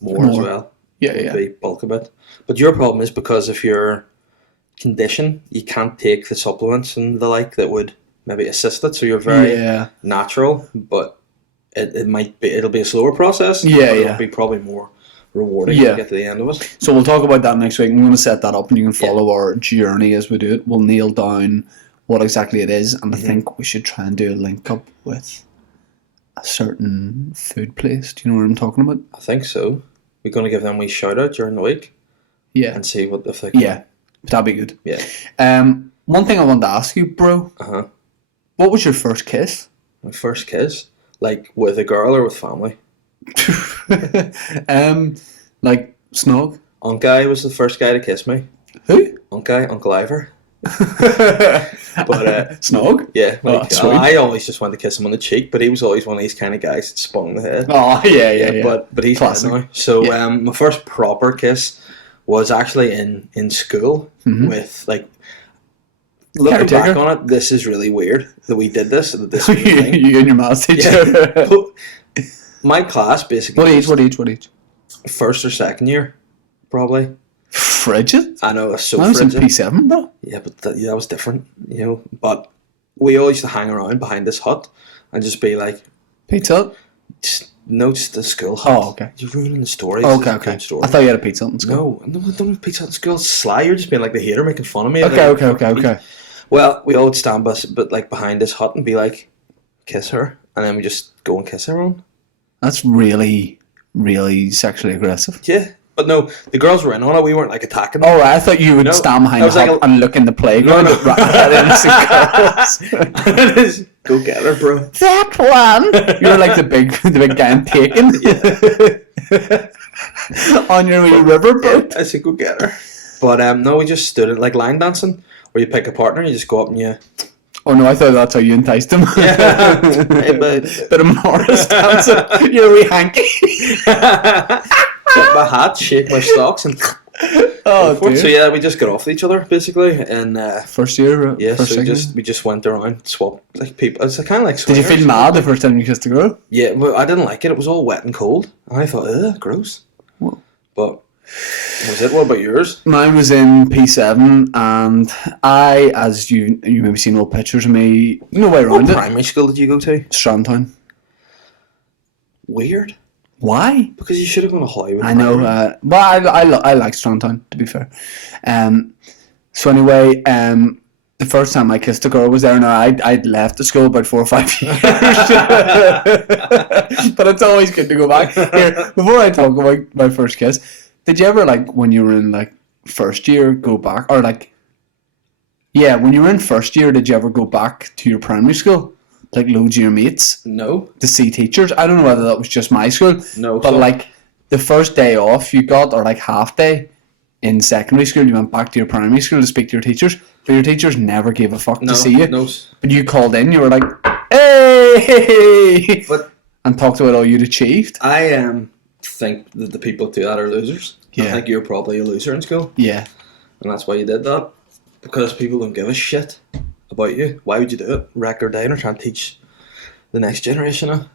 more. As well. Yeah. Bulk a bit. But your problem is because of your condition, you can't take the supplements and the like that would maybe assist it. So you're very natural, but it'll be a slower process. It'll be probably more rewarding to get to the end of it. So we'll talk about that next week. I'm going to set that up and you can follow our journey as we do it. We'll nail down what exactly it is, and I think we should try and do a link up with a certain food place. Do you know what I'm talking about? I think so. We're going to give them a wee shout out during the week. Yeah. And see what if they can. Yeah. That'd be good. Yeah. One thing I wanted to ask you, bro. What was your first kiss? My first kiss? Like, with a girl or with family? Like, snog? Uncle was the first guy to kiss me. Who? Uncle Ivor. But Snog? yeah, like, sweet. I always just wanted to kiss him on the cheek, but he was always one of these kind of guys that spun the head. Oh, yeah. But he's dead Classic. now. So Yeah. my first proper kiss was actually in school with like. Looking Caretaker? back on it, this is really weird that we did this. That this was a thing. You and your maths teacher. Yeah. But my class basically. What age? First or second year, probably. Frigid? I know, it's so I was in frigid. P7, bro. Yeah, but that was different, you know. But we all used to hang around behind this hut and just be like, Pizza? just the school hut. Oh, okay. You're ruining the story. Okay. Good story. I thought you had a pizza in school. No, don't pizza at school. It's sly. You're just being like the hater, making fun of me. Okay. Well, we all would stand but like behind this hut and be like, kiss her, and then we just go and kiss everyone. That's really, really sexually aggressive. Yeah, but no, the girls were in on it. We weren't like attacking them. Oh, I thought you would No, stand behind I the was like hut and look in the playground No. at innocent girls. Go get her, bro. That one! You were like the big guy in Taken. On your wee riverboat. I said, go get her. But no, we just stood it like line dancing, where you pick a partner, you just go up and you. Oh no, I thought that's how you enticed him. Yeah. Bit of Morris dancing. You're a wee hanky. Get my hat, shake my stocks, and. Oh, dear. So yeah, we just got off with each other basically, and First year? yeah, first so second? we just went around, swapped like people. It's kind of like. Did you swingers. feel mad the first time you kissed a girl? Yeah, well, I didn't like it. It was all wet and cold, and I thought, ugh, gross. What? But was it? What about yours? Mine was in P7, and I, as you maybe seen old pictures of me, no way What around it. primary school did you go to? Strandtown. Weird, Why? because you should have gone to Hollywood. I know, but I like Strandtown, to be fair. So anyway, the first time I kissed a girl was there. Now I'd left the school about 4 or 5 years, but it's always good to go back. Here, before I talk about my first kiss, did you ever, like, when you were in like first year, go back, or like, yeah, when you were in first year, did you ever go back to your primary school, like loads of your mates, No, to see teachers? I don't know whether that was just my school, no. but so- like the first day off you got, or like half day in secondary school, you went back to your primary school to speak to your teachers, but your teachers never gave a fuck no, to see you. no. But you called in, you were like, hey, But and talked about all you'd achieved. I think that the people do that are losers. I Yeah. think you're probably a loser in school, Yeah. and that's why you did that. Because people don't give a shit about you. Why would you do it? Wreck their day and try and teach the next generation of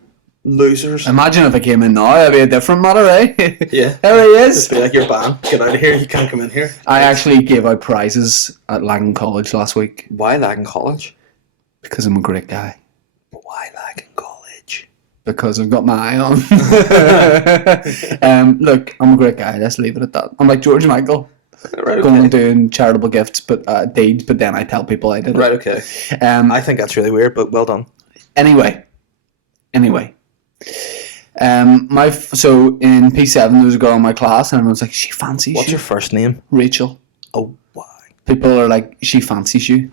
losers. Imagine if I came in now, it'd be a different matter, eh? Yeah. There he Just is. be like, you're banned. Get out of here. You can't come in here. I actually gave out prizes at Lagan College last week Why lag in college? because I'm a great guy. But why lag in college? Because I've got my eye on. Look, I'm a great guy. Let's leave it at that. I'm like George Michael, Right, going and okay. doing charitable gifts, but deeds. But then I tell people I did it. Right, okay. I think that's really weird, but well done. Anyway. So in P7 there was a girl in my class, and everyone's like, she fancies What's you. your first name? Rachel. Oh, why? People are like, she fancies you.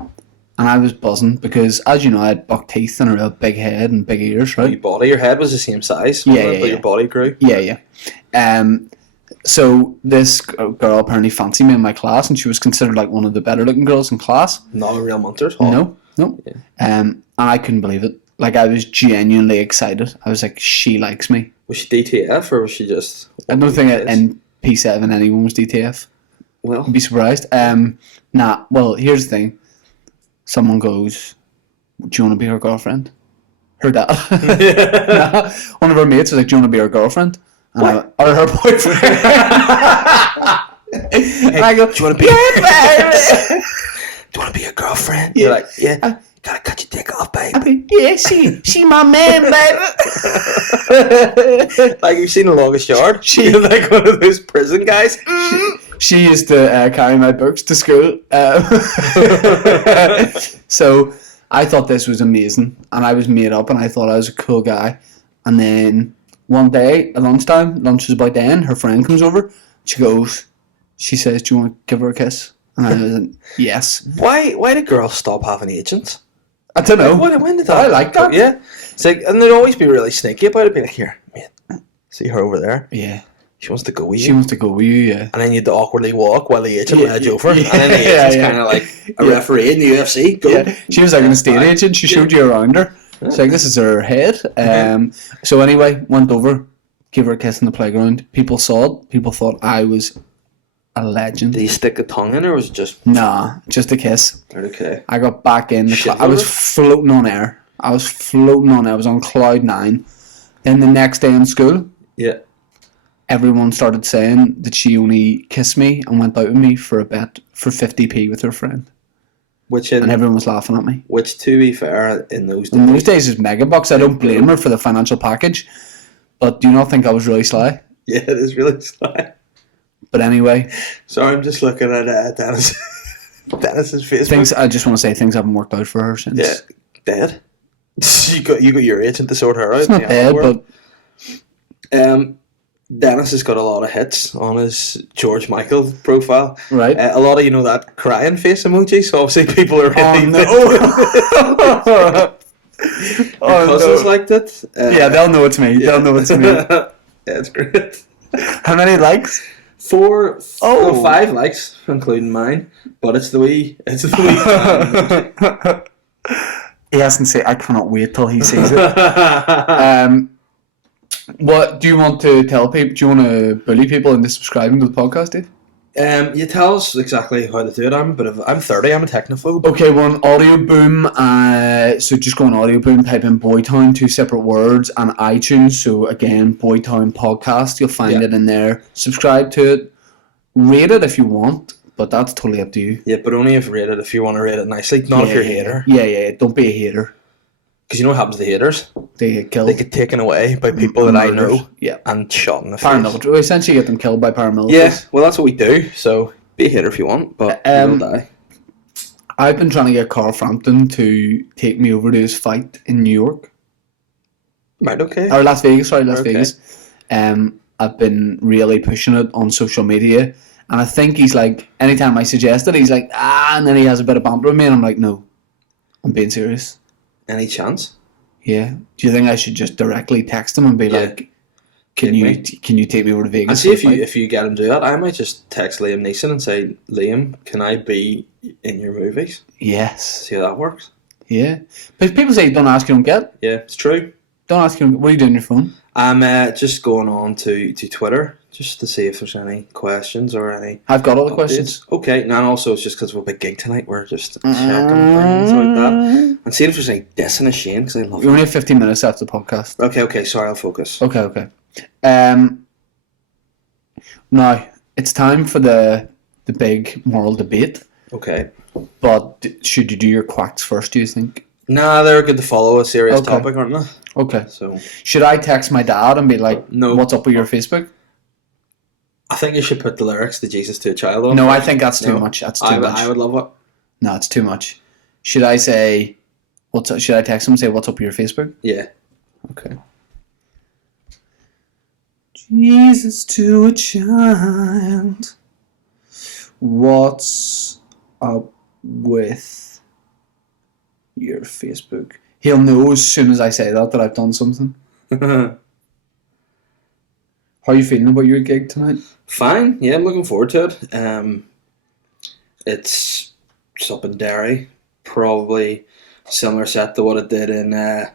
And I was buzzing because, as you know, I had buck teeth and a real big head and big ears, right? Your body, your head was the same size, Yeah, wasn't it? yeah, But yeah. your body grew. Yeah. So this girl apparently fancied me in my class, and she was considered like one of the better looking girls in class. Not a real munter. No. Yeah. And I couldn't believe it. Like, I was genuinely excited. I was like, she likes me. Was she DTF or was she just... I don't think in P7 anyone was DTF. Well, I'd be surprised. Nah, well, here's the thing. Someone goes, do you want to be her girlfriend? Her dad. Nah, one of her mates was like, do you want to be her girlfriend? And or her boyfriend. And I go, do you want to be... Do you want to be a girlfriend? Yeah. You're like, yeah. Gotta cut your dick off, babe. yeah, she my man, baby. Like, you've seen The Longest Yard? She- You're like one of those prison guys. She used to carry my books to school. So I thought this was amazing, and I was made up, and I thought I was a cool guy. And then one day at lunchtime, lunch was about to end, her friend comes over. She says, do you want to give her a kiss? And I was like, yes. Why did girls stop having agents? I don't know. When did that? I like that. Yeah. It's like, and they'd always be really sneaky about it. Be like, here, mate, see her over there. Yeah. She wants to go with you. She wants to go with you, yeah. And then you'd awkwardly walk while the agent led you over. Yeah, And then the agent's yeah. kind of like a referee in the UFC. Go. Yeah. She was like an estate agent. She showed you around her. She's like, this is her head. So anyway, went over, gave her a kiss in the playground. People saw it. People thought I was a legend. Did you stick the tongue in, or was it just... Nah, just a kiss. Okay. I got back in. I was floating on air. I was on cloud 9. Then the next day in school, Yeah. everyone started saying that she only kissed me and went out with me for a bet for 50p with her friend. And everyone was laughing at me. Which, to be fair, in those days is mega bucks. I don't blame her for the financial package. But do you not think I was really sly? Yeah, it is really sly. But anyway. Sorry, I'm just looking at Dennis's Facebook. I just want to say things haven't worked out for her since. Yeah, dead. You got your agent to sort her out. It's not dead, but... Dennis has got a lot of hits on his George Michael profile. Right. A lot of, that crying face emoji, so obviously people are really... Your cousins liked it. Yeah, they'll know it's me. They'll know it's me. Yeah, it's great. How many likes? 5 likes, including mine. But it's the wee... He hasn't seen... I cannot wait till he sees it. What do you want to tell people? Do you want to bully people into subscribing to the podcast, Dave? You tell us exactly how to do it. I'm 30. I'm a technophobe. Okay, well, on Audio Boom. So just go on Audio Boom, type in Boytown, 2 separate words, and iTunes. So again, Boytown Podcast. You'll find it in there. Subscribe to it. Rate it if you want, but that's totally up to you. Yeah, but only if you want to rate it nicely. Not if you're a hater. Yeah. Don't be a hater. Because you know what happens to haters? They get killed. They get taken away by people that I know and shot in the face. Paramilitary. We essentially get them killed by paramilitaries. Yeah, well, that's what we do. So be a hater if you want, but you'll die. I've been trying to get Carl Frampton to take me over to his fight in New York. Right, okay. Or Las Vegas, Vegas. I've been really pushing it on social media. And I think he's like, anytime I suggest it, he's like, and then he has a bit of banter with me, and I'm like, no, I'm being serious. Any chance? Yeah. Do you think I should just directly text him and be like, can you take me over to Vegas? And see if you get him to do that, I might just text Liam Neeson and say, Liam, can I be in your movies? Yes. See how that works? Yeah. But people say don't ask, you don't get. Yeah, it's true. Don't ask, you don't get. What are you doing on your phone? I'm just going on to Twitter just to see if there's any questions or any... I've got all the questions. Okay, and also it's just because we're a big gig tonight, we're just checking things like that. And see if there's any dissing of Shane, because I love it. We only have 15 minutes after the podcast. Okay, sorry, I'll focus. Okay. Now, it's time for the big moral debate. Okay. But should you do your quacks first, do you think? Nah, they're good to follow a serious topic, aren't they? Okay. So should I text my dad and be like, no, what's up with your Facebook? I think you should put the lyrics to Jesus to a Child on. No, I think that's too much. That's too much. I would love it. No, it's too much. Should I say, should I text him and say, what's up with your Facebook? Yeah. Okay. Jesus to a child. What's up with your Facebook? He'll know as soon as I say that I've done something. How are you feeling about your gig tonight? Fine. Yeah, I'm looking forward to it. It's up in Derry. Probably similar set to what it did in the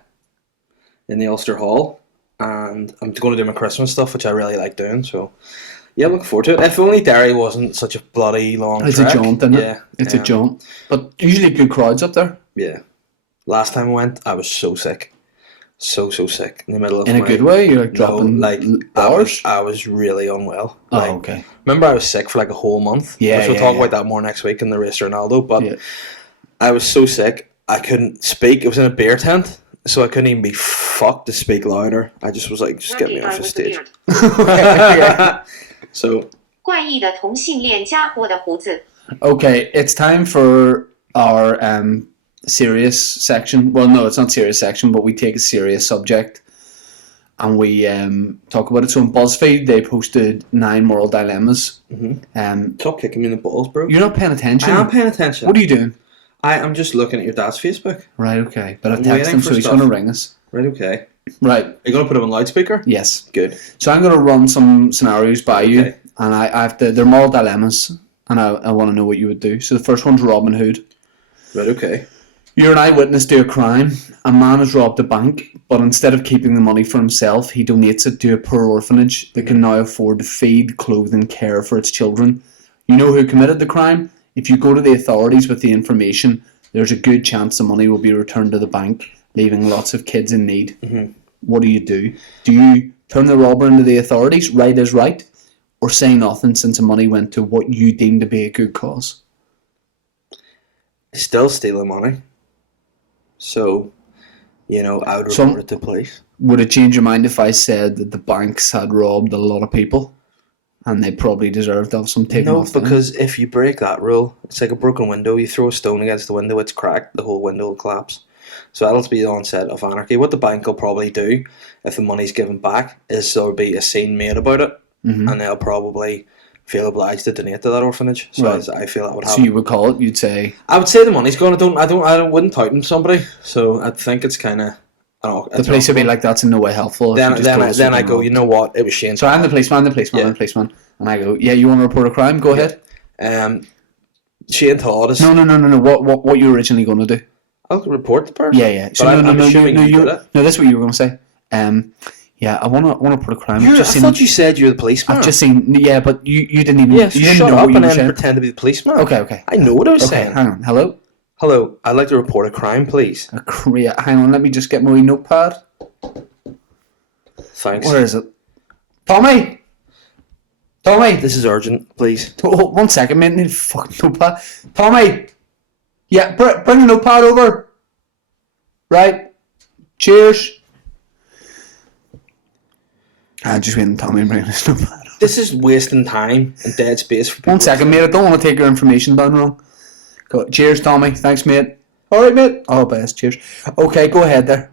Ulster Hall. And I'm going to do my Christmas stuff, which I really like doing. So, yeah, I'm looking forward to it. If only Derry wasn't such a bloody long It's trek. a jaunt, isn't it? Yeah. It's a jaunt. But usually good crowds up there. Yeah. Last time I went, I was so sick. So sick. In the middle of a good way? You're dropping hours? I was really unwell. Oh, okay. Remember I was sick for a whole month? Yeah, we'll talk about that more next week in the Race to Ronaldo. But I was so sick, I couldn't speak. It was in a beer tent, so I couldn't even be fucked to speak louder. I just was like, just get me off the stage. So. Okay, it's time for our serious section. Well, no, it's not serious section, but we take a serious subject and we talk about it. So on BuzzFeed, they posted 9 moral dilemmas. Stop kicking me in the balls, bro. You're not paying attention. I am paying attention. What are you doing? I'm just looking at your dad's Facebook. Right, okay. But I've I'm texted waiting him, for so he's stuff. going to ring us. Right, okay. Right. Are you going to put him on loudspeaker? Yes. Good. So I'm going to run some scenarios by you, Okay. and I have to. They're moral dilemmas, and I want to know what you would do. So the first one's Robin Hood. Right, okay. You're an eyewitness to a crime. A man has robbed a bank, but instead of keeping the money for himself, he donates it to a poor orphanage that can now afford to feed, clothe, and care for its children. You know who committed the crime? If you go to the authorities with the information, there's a good chance the money will be returned to the bank, leaving lots of kids in need. Mm-hmm. What do you do? Do you turn the robber into the authorities, right is right, or say nothing since the money went to what you deem to be a good cause? Still stealing money. So, I would report it to police. Would it change your mind if I said that the banks had robbed a lot of people and they probably deserved to have some taken No, off them? because if you break that rule, it's like a broken window. You throw a stone against the window, it's cracked, the whole window will collapse. So that'll be the onset of anarchy. What the bank will probably do, if the money's given back, is there'll be a scene made about it, and they'll probably feel obliged to donate to that orphanage. So Right. I feel that would So happen. you would call it, you'd say... I would say the money's gone. I wouldn't tighten somebody. So I think it's kind of... The police would be like, that's in no way helpful. if Then you just told us I you've been go, robbed. you know what? It was Shane. So I'm the policeman, Yeah. and I go, yeah, you want to report a crime? Go ahead. Shane Todd is... No. What you originally going to do? I'll report the person. Yeah. So But I'm no, assuming you did it. no, that's what you were going to say. Yeah, I want to report a crime. I thought you said you were the policeman. I've just seen, yeah, but you didn't even, Yes, you didn't shut know up what you and were then saying. pretend to be the policeman. Okay. I know what I was Okay, saying. hang on. Hello? Hello, I'd like to report a crime, please. A Korea. Hang on, let me just get my wee notepad. Thanks. Where is it? Tommy! This is urgent, please. Oh, 1 second, mate. I need a fucking notepad. Tommy! Yeah, bring the notepad over. Right. Cheers. I'm just waiting Tommy and bringing his notepad. This is wasting time and dead space for people. 1 second, mate. I don't want to take your information down wrong. Go. Cheers, Tommy. Thanks, mate. All right, mate. All best. Cheers. Okay, go ahead there.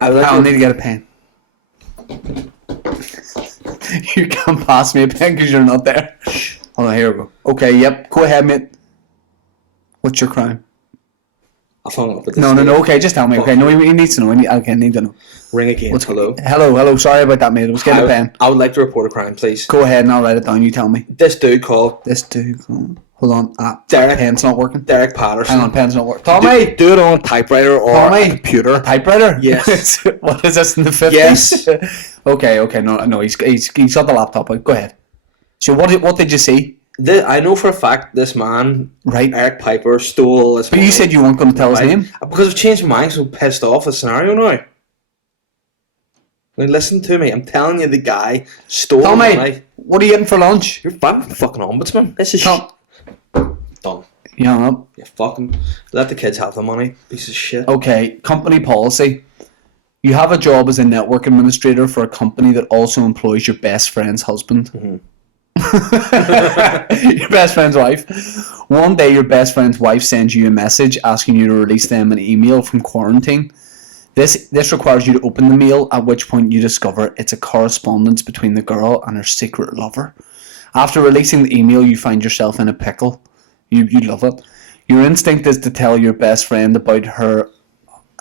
I'll need to get a pen. You can't pass me a pen because you're not there. Hold on, here we go. Okay, yep. Go ahead, mate. What's your crime? I've hung up at this No. stage. Okay, just tell me. Okay, no, he needs to know. I need to know. Ring again. Hello. Hello. Sorry about that, mate. I was getting a pen. I would like to report a crime, please. Go ahead and I'll write it down. You tell me. This dude called This dude. Hold on. Derek. Pen's not working. Derek Patterson. Hang on, pen's not working. Tommy! Do it on a typewriter or Tommy! a computer. Typewriter? Yes. What is this in the 50s? Yes. Okay. No. He's got the laptop out. Go ahead. So what did you see? I know for a fact this man, Right. Eric Piper, stole this But you said you weren't going to tell his name. Because I've changed my mind, so pissed off the scenario now. Now listen to me, I'm telling you the guy stole Tommy, money. what are you getting for lunch? You're fucking ombudsman. This is Tom. done. You hung up. You fucking let the kids have the money, piece of shit. Okay, company policy. You have a job as a network administrator for a company that also employs your best friend's husband. Mm-hmm. Your best friend's wife. One day your best friend's wife sends you a message asking you to release them an email from quarantine. This requires you to open the mail, at which point you discover it's a correspondence between the girl and her secret lover. After releasing the email, you find yourself in a pickle. You love it. Your instinct is to tell your best friend about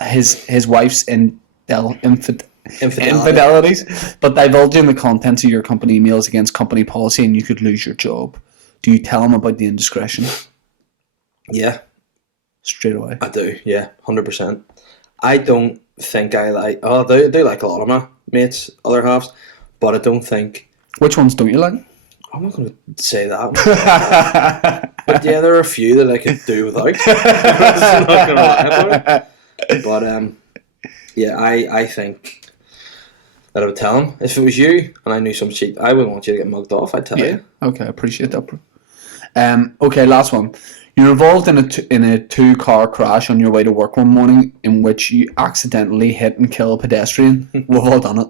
his wife's infidelities, but divulging the contents of your company email is against company policy and you could lose your job. Do you tell him about the indiscretion? Yeah, Straight away. I do. Yeah, 100%. I don't think I like. Oh, I do like a lot of my mates, other halves, but I don't think. Which ones don't you like? I'm not going to say that. But yeah, there are a few that I could do without. I'm not going to lie about it. But yeah, I think that I would tell him. If it was you and I knew some shit, I wouldn't want you to get mugged off. I'd tell you. Okay, I appreciate that, bro. Okay, last one. You're involved in a two-car crash on your way to work one morning in which you accidentally hit and kill a pedestrian. We've all done it.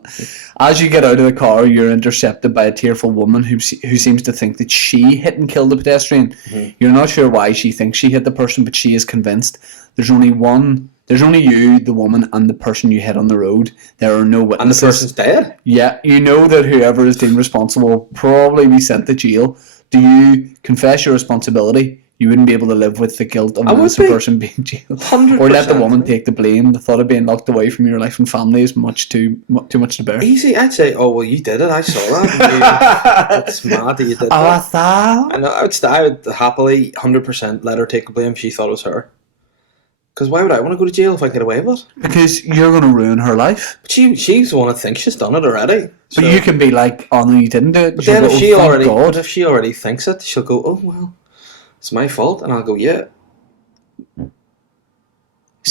As you get out of the car, you're intercepted by a tearful woman who seems to think that she hit and killed the pedestrian. Mm-hmm. You're not sure why she thinks she hit the person, but she is convinced. There's only you, the woman, and the person you hit on the road. There are no witnesses. And the person's dead? Yeah, you know that whoever is deemed responsible will probably be sent to jail. Do you confess your responsibility, you wouldn't be able to live with the guilt of I an would innocent be. person being jailed. 100%. Or let the woman take the blame. The thought of being locked away from your life and family is too much to bear. Easy, I'd say, oh, well, you did it. I saw that. That's mad that you did that. I know. I would happily 100% let her take the blame if she thought it was her. Because why would I want to go to jail if I get away with it? Because you're going to ruin her life. But she's the one that thinks she's done it already. But you can be like, oh no, you didn't do it. But then go, if God. she already thinks it, she'll go, oh well, it's my fault, and I'll go, yeah.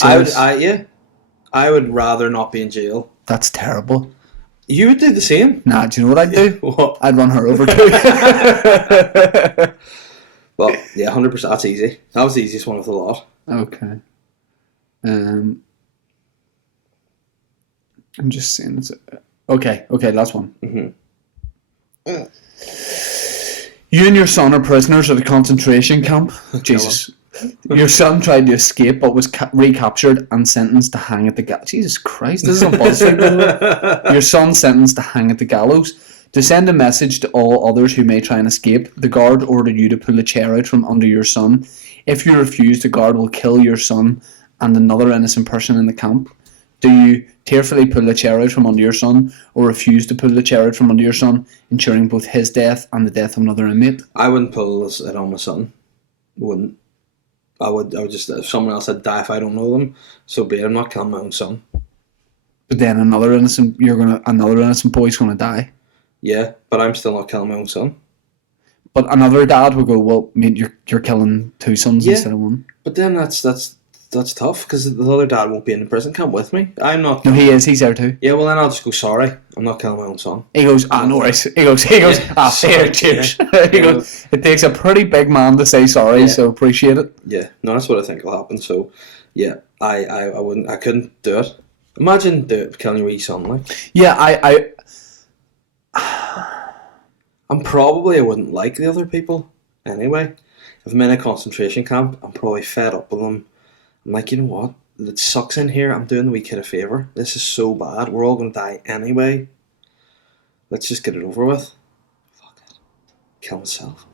I would rather not be in jail. That's terrible. You would do the same. Nah, do you know what I'd do? What? I'd run her over too. Well, yeah, 100%. That's easy. That was the easiest one of the lot. Okay. I'm just saying. Okay, last one. Mm-hmm. You and your son are prisoners at a concentration camp. Jesus. Your son tried to escape but was recaptured and sentenced to hang at the gallows. Jesus Christ, this is on BuzzFeed, by the way. Your son sentenced to hang at the gallows. To send a message to all others who may try and escape, the guard ordered you to pull a chair out from under your son. If you refuse, the guard will kill your son and another innocent person in the camp. Do you tearfully pull the chair out from under your son, or refuse to pull the chair out from under your son, ensuring both his death and the death of another inmate? I wouldn't pull it on my son. Wouldn't. I would just, if someone else had died if I don't know them, so be it. I'm not killing my own son. But then another innocent boy's gonna die. Yeah, but I'm still not killing my own son. But another dad will go, well, I mean, you're killing two sons instead of one. But then that's tough, because the other dad won't be in the prison camp with me. I'm not. No, he is. He's there too. Yeah, well then I'll just go, sorry, I'm not killing my own son. He goes, no worries. He goes, sorry, cheers. yeah. He goes, it takes a pretty big man to say sorry, so appreciate it. Yeah, no, that's what I think will happen. So, yeah, I wouldn't, I couldn't do it. Imagine killing your wee son, like. Yeah, I wouldn't like the other people anyway. If I'm in a concentration camp, I'm probably fed up with them. I'm like, you know what? It sucks in here. I'm doing the wee kid a favour. This is so bad. We're all going to die anyway. Let's just get it over with. Fuck it. Kill myself.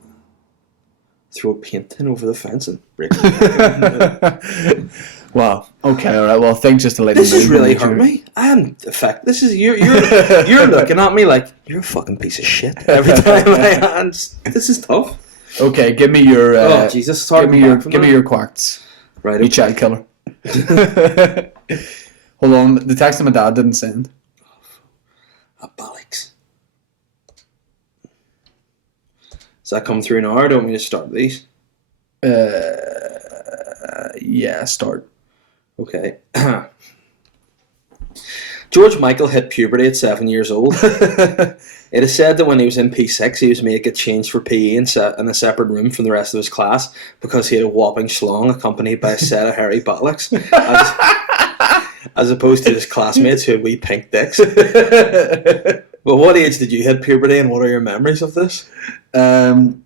Throw a painting over the fence and break it. Wow. Okay, alright. Well, thanks just to let you know. This has really hurt me. I am affected. This is you're looking at me like you're a fucking piece of shit every time I hands. This is tough. Okay, give me your. Oh Jesus! Sorry, give me your quacks. Right, you child killer. Hold on, the text that my dad didn't send. Bollocks. Does that come through now, or do you want me to start these? Yeah, start. Okay. George Michael hit puberty at 7 years old. It is said that when he was in P6, he was made to get changed for PE in a separate room from the rest of his class because he had a whopping schlong accompanied by a set of hairy buttocks, as opposed to his classmates who had wee pink dicks. But what age did you hit puberty, and what are your memories of this? When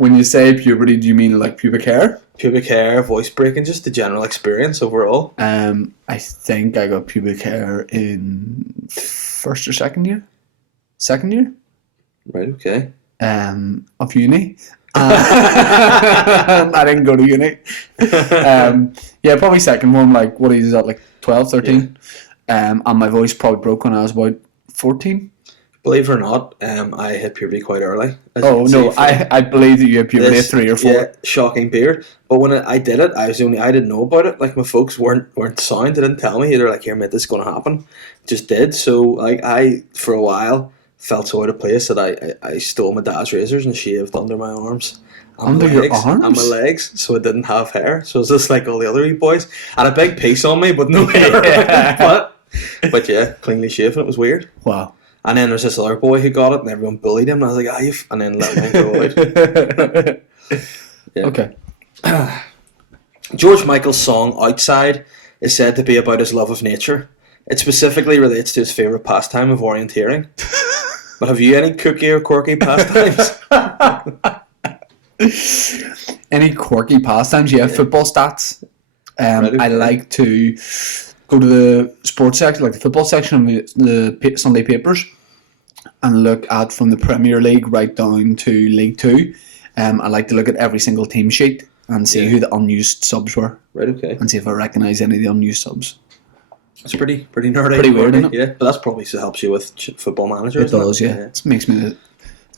you say puberty, do you mean like pubic hair? Pubic hair, voice breaking, just the general experience overall. I think I got pubic hair in first or second year. Second year? Right, okay. Of uni. I didn't go to uni. Yeah, probably second one, like, what is that, like 12, 13? Yeah. And my voice probably broke when I was about 14. Believe it or not, I hit puberty quite early. Oh no, I believe that you had puberty at 3 or 4. Yeah, shocking beard. But when I did it, I didn't know about it. Like my folks weren't sound. They didn't tell me. They're like, "Here, mate, this is going to happen." Just did. So like I for a while felt so out of place that I stole my dad's razors and shaved under my arms. Under your arms? And my legs, so I didn't have hair. So it was just like all the other wee boys. I had a big piece on me, but no hair. but yeah, cleanly shaven. It was weird. Wow. And then there's this other boy who got it, and everyone bullied him. And I was like, and then let me go out. Yeah. Okay. George Michael's song "Outside" is said to be about his love of nature. It specifically relates to his favourite pastime of orienteering. But have you any kooky or quirky pastimes? Any quirky pastimes? Yeah, football stats. Right, okay. I like to go to the sports section, like the football section of the Sunday papers, and look at from the Premier League right down to League 2. I like to look at every single team sheet and see who the unused subs were, Right, okay. and see if I recognise any of the unused subs. It's pretty nerdy. Pretty weird, isn't it? Yeah, but that's probably so helps you with Football Manager. It does, yeah. It makes me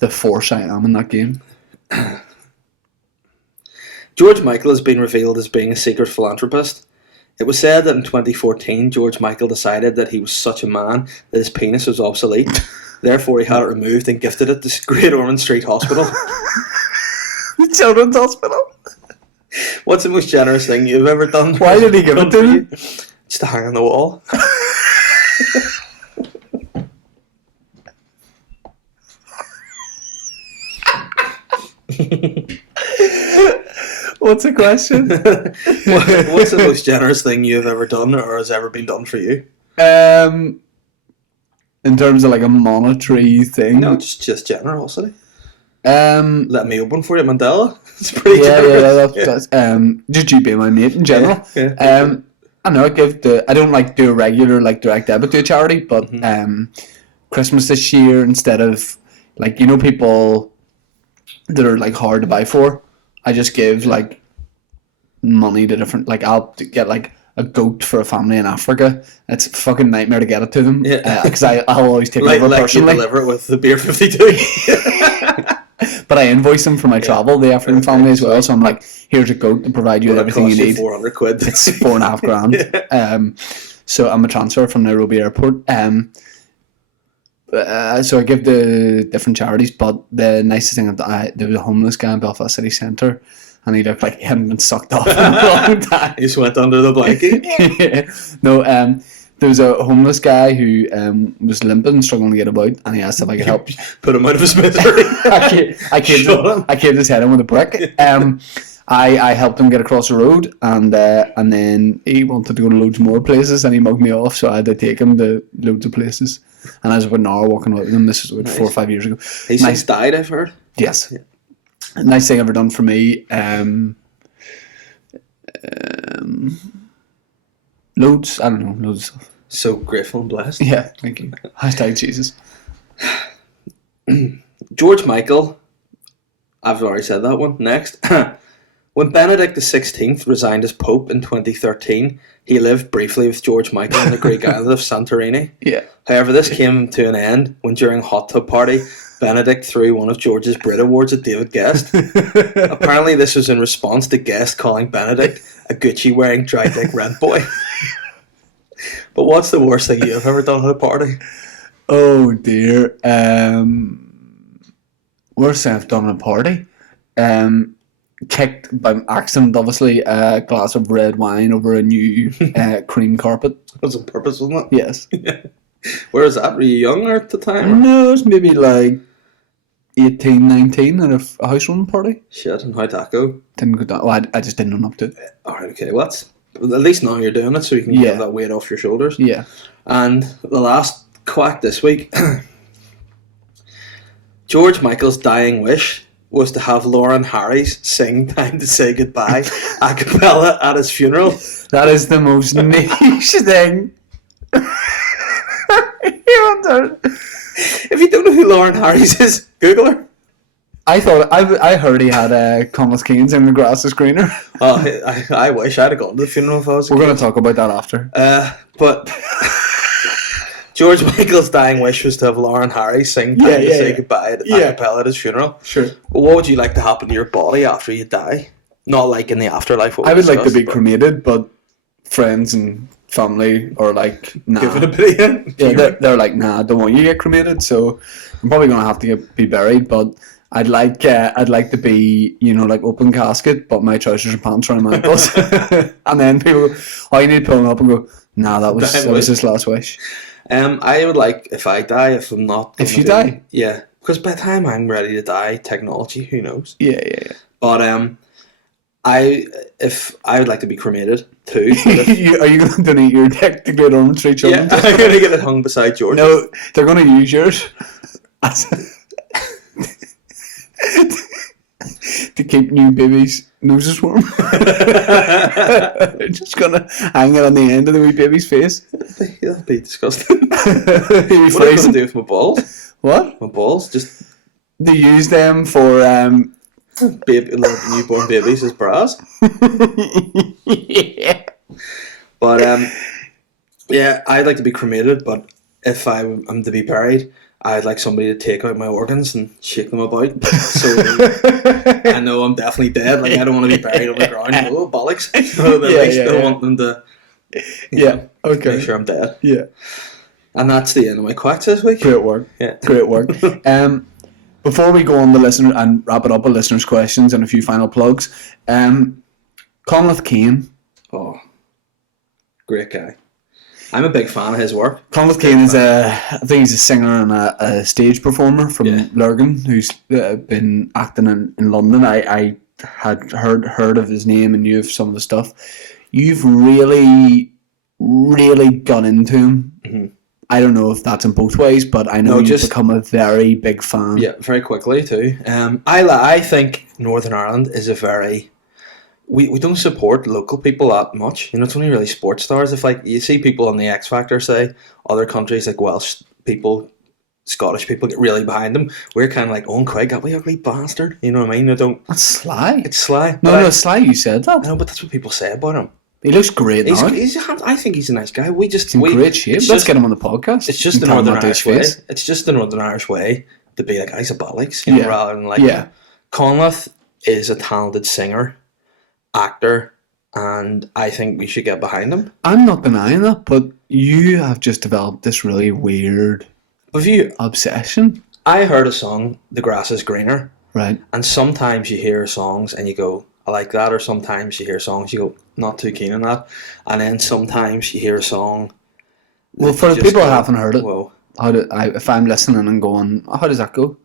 the force I am in that game. George Michael has been revealed as being a secret philanthropist. It was said that in 2014, George Michael decided that he was such a man that his penis was obsolete. Therefore, he had it removed and gifted it to Great Ormond Street Hospital. The Children's Hospital? What's the most generous thing you've ever done? Why did he give it to me? Just to hang on the wall. What's the question? What's the most generous thing you've ever done or has ever been done for you? In terms of like a monetary thing? No, just generosity. Let Let me open for you, Mandela. It's pretty generous. that's just you being my mate in general. Yeah. I know I don't like do a regular like direct debit to a charity, but Christmas this year, instead of like, you know, people that are like hard to buy for, I just give like money to different, like I'll get like a goat for a family in Africa. It's a fucking nightmare to get it to them. Yeah. Because I'll always take it over Like you personally. deliver it with the beer 52. But I invoice them for my travel, the African family as well. So I'm like, here's a goat to provide you with everything you need. 400 quid. It's £4.5 grand. So I'm a transfer from Nairobi Airport. So I give to different charities, but the nicest thing there was a homeless guy in Belfast City Centre, and he looked like he hadn't been sucked off in a long time. He just went under the blanket. Yeah. No, there was a homeless guy who was limping, struggling to get about, and he asked if I could help. Put him out of his misery. I caved his head in with a brick. I helped him get across the road, and then he wanted to go to loads more places, and he mugged me off, so I had to take him to loads of places. And I was about an hour walking out with him. This was about 4 or 5 years ago. He's since died, I've heard. Yes. Yeah. Nice thing ever done for me. Loads. I don't know. Loads of stuff. So grateful and blessed. Yeah, thank you. Hashtag Jesus. George Michael. I've already said that one. Next. When Benedict XVI resigned as Pope in 2013, he lived briefly with George Michael on the Greek island of Santorini. Yeah. However, this came to an end when, during a hot tub party, Benedict threw one of George's Brit Awards at David Guest. Apparently, this was in response to Guest calling Benedict a Gucci-wearing dry-dick rent boy. But what's the worst thing you've ever done at a party? Oh, dear. Worst thing I've done at a party? Kicked by accident, obviously, a glass of red wine over a new cream carpet. That was on purpose, wasn't it? Yes. Where was that? Were you younger at the time? Or? No, it was maybe like 18, 19 at a housewarming party. Shit, and how'd that go? Didn't go down. Well, I just didn't own up to it. Alright, okay, well, at least now you're doing it so you can get that weight off your shoulders. Yeah. And the last quack this week, George Michael's dying wish was to have Lauren Harris sing Time to Say Goodbye a cappella at his funeral. That is the most niche thing. If you don't know who Lauren Harris is, Google her. I heard he had Thomas Keane sing The Grass is Greener. Oh, I wish I'd have gone to the funeral if I was a We're kid. going to talk about that after. But George Michael's dying wish was to have Lauren Harris sing Time to Say Goodbye a cappella at his funeral. Sure. Well, what would you like to happen to your body after you die? Not like in the afterlife. I would like to be cremated, but friends and family are like, nah. Give it a bit of yeah, they're like, nah, I don't want you to get cremated, so I'm probably going to have to be buried, but I'd like to be, you know, like open casket, but my trousers and pants around my ankles. And then people go, oh, you need to pull them up and go, nah, that was his last wish. I would like, if I die, if I'm not... If you die? Yeah, because by the time I'm ready to die, technology, who knows? Yeah. But I would like to be cremated too. Are you going to donate your dick to Great Ormond Street Children? Yeah, I'm going to get it hung beside George. No, they're going to use yours to keep new babies' noses warm. They're just going to hang it on the end of the wee baby's face. That'd be disgusting. What are you going to do with my balls? What? My balls? Just... They use them for Little newborn babies as bras. Yeah. But yeah, I'd like to be cremated. But if I'm to be buried, I'd like somebody to take out my organs and shake them about. So I know I'm definitely dead. Like, I don't want to be buried on the ground. Oh, bollocks! So at least I want them to. Okay. Make sure I'm dead. Yeah. And that's the end of my quacks this week. Great work. Yeah. Great work. Before we go on the listener and wrap it up with listeners' questions and a few final plugs, Conleth Kane. Oh, great guy. I'm a big fan of his work. Conleth Kane is I think he's a singer and a stage performer from Lurgan who's been acting in London. I had heard of his name and knew of some of the stuff. You've really, really gone into him. Mm-hmm. I don't know if that's in both ways, but I know you've become a very big fan. Yeah, very quickly too. I think Northern Ireland is a very... We don't support local people that much. You know, it's only really sports stars. If, like, you see people on the X Factor, say, other countries like Welsh people, Scottish people get really behind them. We're kind of like, Owen Craig, that wee ugly bastard. You know what I mean? That's sly. It's sly. No, it's sly. You said that. I know, but that's what people say about him. He looks great now. I think he's a nice guy. He's in great shape. Let's get him on the podcast. It's just the Northern Irish way. It's just the Northern Irish way to be like, he's a bollocks, you know, rather than like... Yeah. Conleth is a talented singer, actor, and I think we should get behind him. I'm not denying that, but you have just developed this really weird obsession. I heard a song, The Grass is Greener. Right. And sometimes you hear songs and you go, I like that, or sometimes you hear songs you go, not too keen on that, and then sometimes you hear a song. Well, for the people who haven't heard it, if I'm listening and going, how does that go?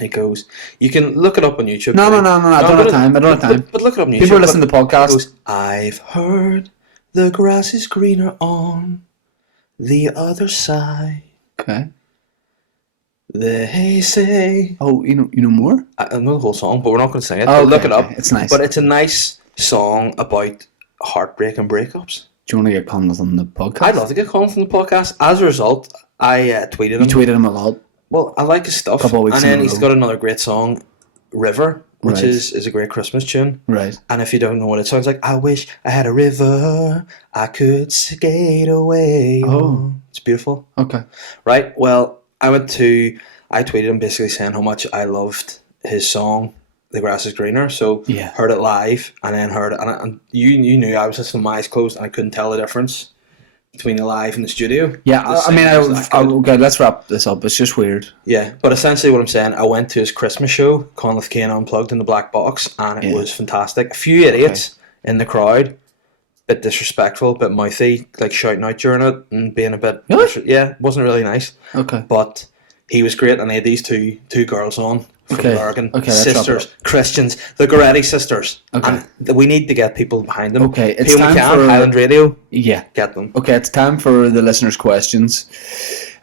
It goes, you can look it up on YouTube. No, I don't have time. But look it up on YouTube. People are listening to the podcast. It goes, I've heard the grass is greener on the other side. Okay. They say... Oh, you know more? I know the whole song, but we're not going to sing it. Oh, look it up. It's nice. But it's a nice song about heartbreak and breakups. Do you want to get Conleth on the podcast? I'd love to get Conleth on the podcast. As a result, I tweeted him. You tweeted him a lot. Well, I like his stuff. And then he's got another great song, River, which is a great Christmas tune. Right. And if you don't know what it sounds like, I wish I had a river I could skate away. Oh. It's beautiful. Okay. Right, well... I tweeted him basically saying how much I loved his song, The Grass is Greener. So heard it live and then heard it. And you knew I was listening with my eyes closed and I couldn't tell the difference between the live and the studio. Yeah, okay, let's wrap this up. It's just weird. Yeah, but essentially what I'm saying, I went to his Christmas show, Conleth Kane Unplugged in the Black Box, and it was fantastic. A few idiots in the crowd. Bit disrespectful, bit mouthy, like shouting out during it and being a bit... Really? Yeah, it wasn't really nice. Okay. But he was great, and they had these two girls on from Lurgan. Sisters, Christians, the Goretti sisters. Okay. And we need to get people behind them. Okay, it's time for... Highland Radio. Yeah. Get them. Okay, it's time for the listeners' questions.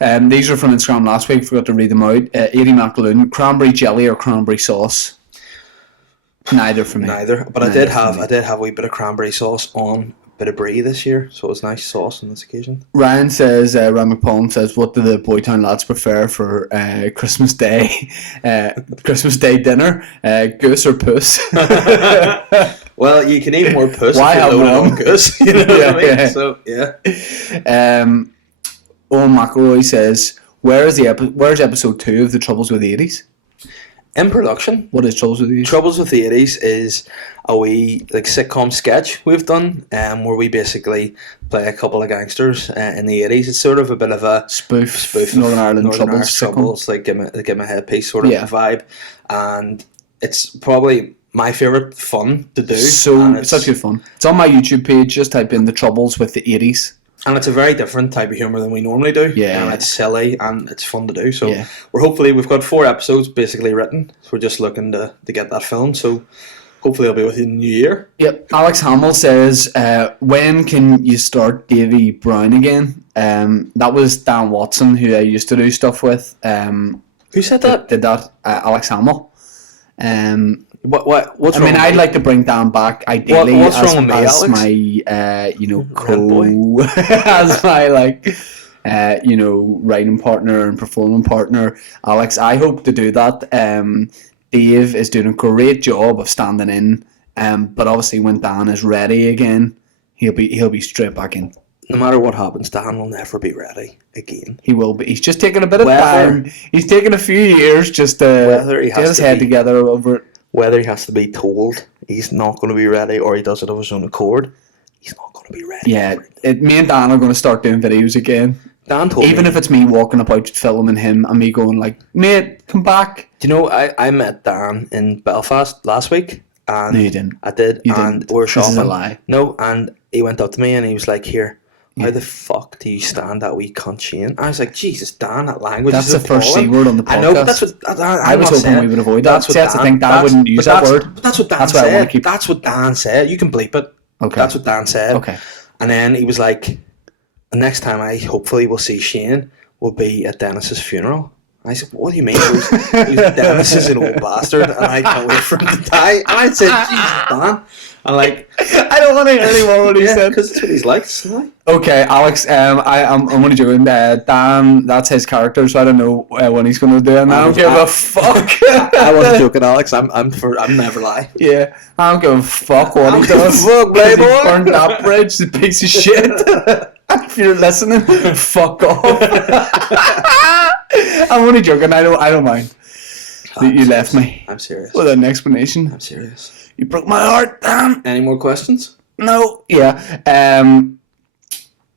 These are from Instagram last week, forgot to read them out. Eddie McAloon, cranberry jelly or cranberry sauce? Neither for me. Neither, but I did have a wee bit of cranberry sauce on a bit of brie this year, so it was nice sauce on this occasion. Ryan says, Ryan McPalm says, what do the Boytown lads prefer for Christmas Day dinner? Goose or puss? Well, you can eat more puss Why if you load on goose. You know what I mean? Yeah. So yeah. Owen McElroy says, where's episode 2 of The Troubles with the 80s? In production. What is Troubles with the 80s? Troubles with the 80s is a wee sitcom sketch we've done where we basically play a couple of gangsters in the 80s. It's sort of a bit of a spoof Northern Ireland Troubles, like give him a headpiece sort of vibe, and it's probably my favourite fun to do. So it's such good fun. It's on my YouTube page. Just type in The Troubles with the 80s. And it's a very different type of humour than we normally do. Yeah. And it's silly and it's fun to do. So we've got 4 episodes basically written. So we're just looking to get that filmed. So hopefully it'll be within the new year. Yep. Alex Hamill says, when can you start Davy Brown again? That was Dan Watson, who I used to do stuff with. Who said that? Did that? Alex Hamill. What's wrong? I'd like to bring Dan back ideally what's as, wrong with me, as Alex? as my writing partner and performing partner. Alex, I hope to do that. Dave is doing a great job of standing in, but obviously when Dan is ready again, he'll be straight back in. No matter what happens, Dan will never be ready again. He will be. He's just taking a bit of time. He's taking a few years just to get his head together over it. Whether he has to be told he's not going to be ready or he does it of his own accord, he's not going to be ready. Yeah, me and Dan are going to start doing videos again. Dan told Even me, if it's me walking about filming him and me going like, mate, come back. Do you know, I met Dan in Belfast last week. And No, you didn't. I did. You and didn't. we were shopping. This is a lie. No, and he went up to me and he was like, here, how the fuck do you stand that wee cunt Shane? I was like, Jesus, Dan, that language That's is the first C word on the podcast. I know, but that's what I was hoping we would avoid that. That's the thing, Dan wouldn't use that word. But that's what Dan That's why I want to said. keep. That's what Dan said. You can bleep it. Okay. That's what Dan said. Okay. And then he was like, the next time I hopefully will see Shane will be at Dennis's funeral. I said, what do you mean? He was Dennis is an old bastard and I can't wait for him to die. And I said, Jesus, Dan. And like, I don't want to hear anymore what he said. because that's what he's like. So Okay, Alex, I'm only joking. Dan, that's his character, so I don't know when he's going to do it. And I don't give a fuck. I wasn't joking, Alex. I'm never lie. Yeah, I don't give a fuck what he does. Fuck, Because he playboy. burned that bridge, the piece of shit. If you're listening, fuck off. I'm only joking. I don't mind. You left me I'm serious. with an explanation. I'm serious. You broke my heart, Dan. Any more questions? No. Yeah.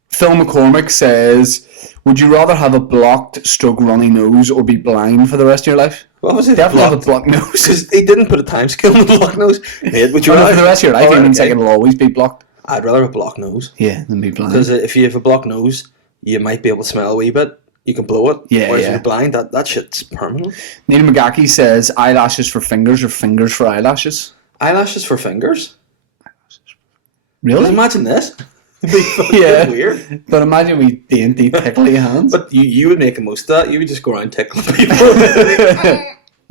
Phil McCormick says, would you rather have a blocked stroke runny nose or be blind for the rest of your life? What was it? Definitely have a blocked nose. Because he didn't put a time scale on the block nose. Mate, would you For rather the rest of your life, Oh, it means okay. like it'll always be blocked. I'd rather have a block nose. Yeah, than be blind. Because if you have a block nose, you might be able to smell a wee bit. You can blow it. Yeah, Whereas yeah. if you're blind, that shit's permanent. Neil McGackie says eyelashes for fingers or fingers for eyelashes. Eyelashes for fingers. Really? Imagine this. It'd be fucking Yeah. weird. But imagine we dainty, tickly hands. But you would make the most of that. You would just go around tickling people.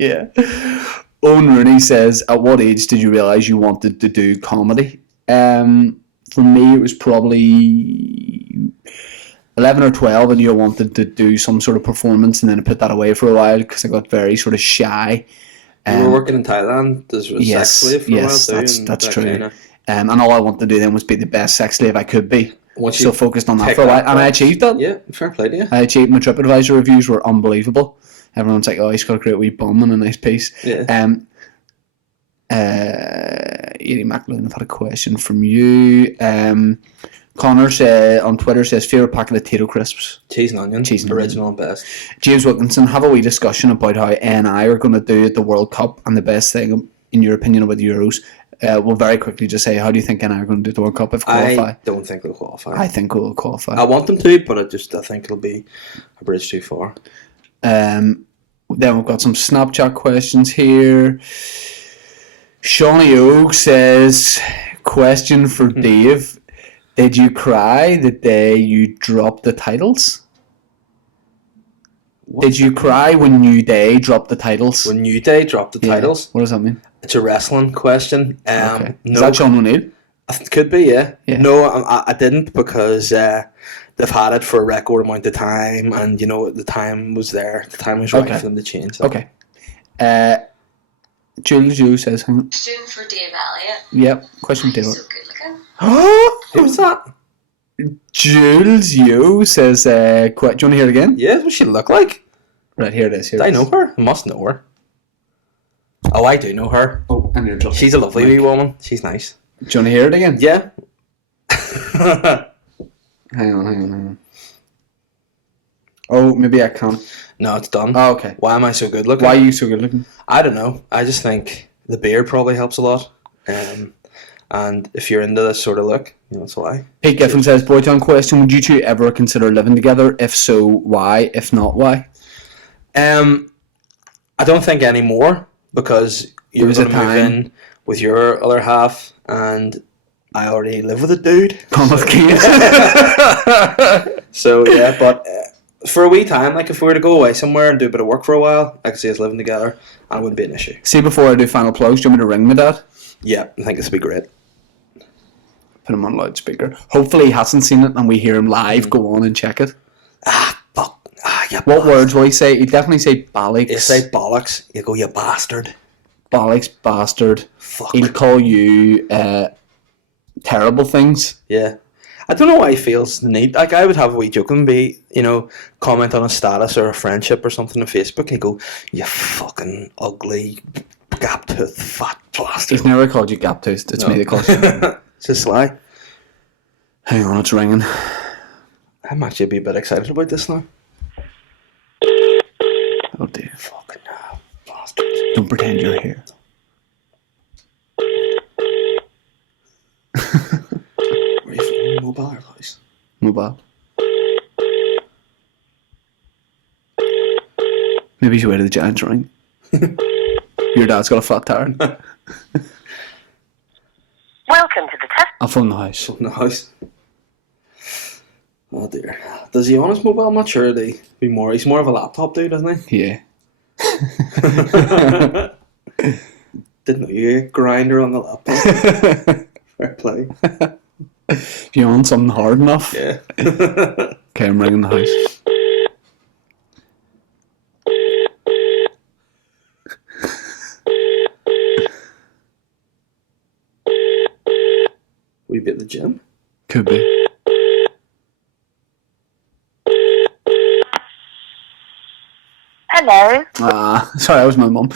Yeah. Owen Rooney says, at what age did you realise you wanted to do comedy? For me, it was probably 11 or 12. I knew I wanted to do some sort of performance, and then I put that away for a while because I got very sort of shy. You were working in Thailand as a Yes, sex slave for yes, a while too. that's and true. that kinda- And all I wanted to do then was be the best sex slave I could be. Once So you focused on that tick for a while, that and I box. achieved that. Yeah, fair play to you. I achieved. My TripAdvisor reviews were unbelievable. Everyone's like, "Oh, he's got a great wee bum and a nice piece." Yeah. Edie McLean, I've had a question from you. Connor on Twitter says, favorite packet of Tito crisps. Cheese and onion. Cheese and original and best. James Wilkinson, have a wee discussion about how NI are going to do at the World Cup and the best thing, in your opinion, about the Euros. We'll very quickly just say, how do you think NI are going to do at the World Cup if qualify? I don't think they'll qualify. I think we'll qualify. I want them to, but I think it'll be a bridge too far. Then we've got some Snapchat questions here. Shawnee Oak says, question for Dave. Did you cry the day you dropped the titles? Did you cry when New Day dropped the titles? When New Day dropped the Yeah. titles, What does that mean? it's a wrestling question. Okay. Is No, that Sean O'Neill? it could be, yeah. Yeah. No, I didn't because they've had it for a record amount of time, and the time was there. The time was right Okay. for them to change that. Okay. Jules Yu says, hang on. Question for Dave Elliott. Yep, question He's Dave. so good looking. Who's that? Jules Yu says, do you want to hear it again? Yeah, what she look like? Right, here it is. Here Do it I is. know her? I must know her. Oh, I do know her. Oh, and you're just. She's a lovely wee woman. She's nice. Do you want to hear it again? Yeah. Hang on. Oh, maybe I can't. No, it's done. Oh, okay. Why am I so good looking? Why are you so good looking? I don't know. I just think the beard probably helps a lot. And if you're into this sort of look, that's why. Pete Giffen says, Boytown question, would you two ever consider living together? If so, why? If not, why? I don't think anymore because you're was a going to move time. in with your other half, and I already live with a dude. Come with kids. So yeah, but for a wee time, like if we were to go away somewhere and do a bit of work for a while, I could see us living together, and it wouldn't be an issue. See, before I do final plugs, do you want me to ring my dad? Yeah, I think this would be great. Put him on loudspeaker. Hopefully he hasn't seen it and we hear him live. Go on and check it. Fuck. Yeah. What words will he say? He'd definitely say bollocks. You say bollocks, you go, you bastard. bollocks bastard. Fuck. He'll call you terrible things. Yeah. I don't know why he feels the need. Like, I would have a wee joke and be, comment on a status or a friendship or something on Facebook and go, "You fucking ugly, gap-toothed, fat bastard." He's never called you gap-toothed. It's me that calls you. It's just sly. Hang on, it's ringing. I'm actually a bit excited about this now. Oh dear. Fucking hell, bastard. Don't pretend you're here. Where are you from? Mobile or voice? Mobile. Maybe you should wait till the Giants ring. Your dad's got a flat tire. Welcome to the test. I'll phone the house. In the house. Oh dear. Does he on his mobile? I'm not sure. He's more of a laptop dude, isn't he? Yeah. Didn't know you get grinder on the laptop. Fair play. If you want something hard enough. Yeah. Okay, I'm ringing the house. Will you be at the gym? Could be. Hello. Sorry, that was my mum.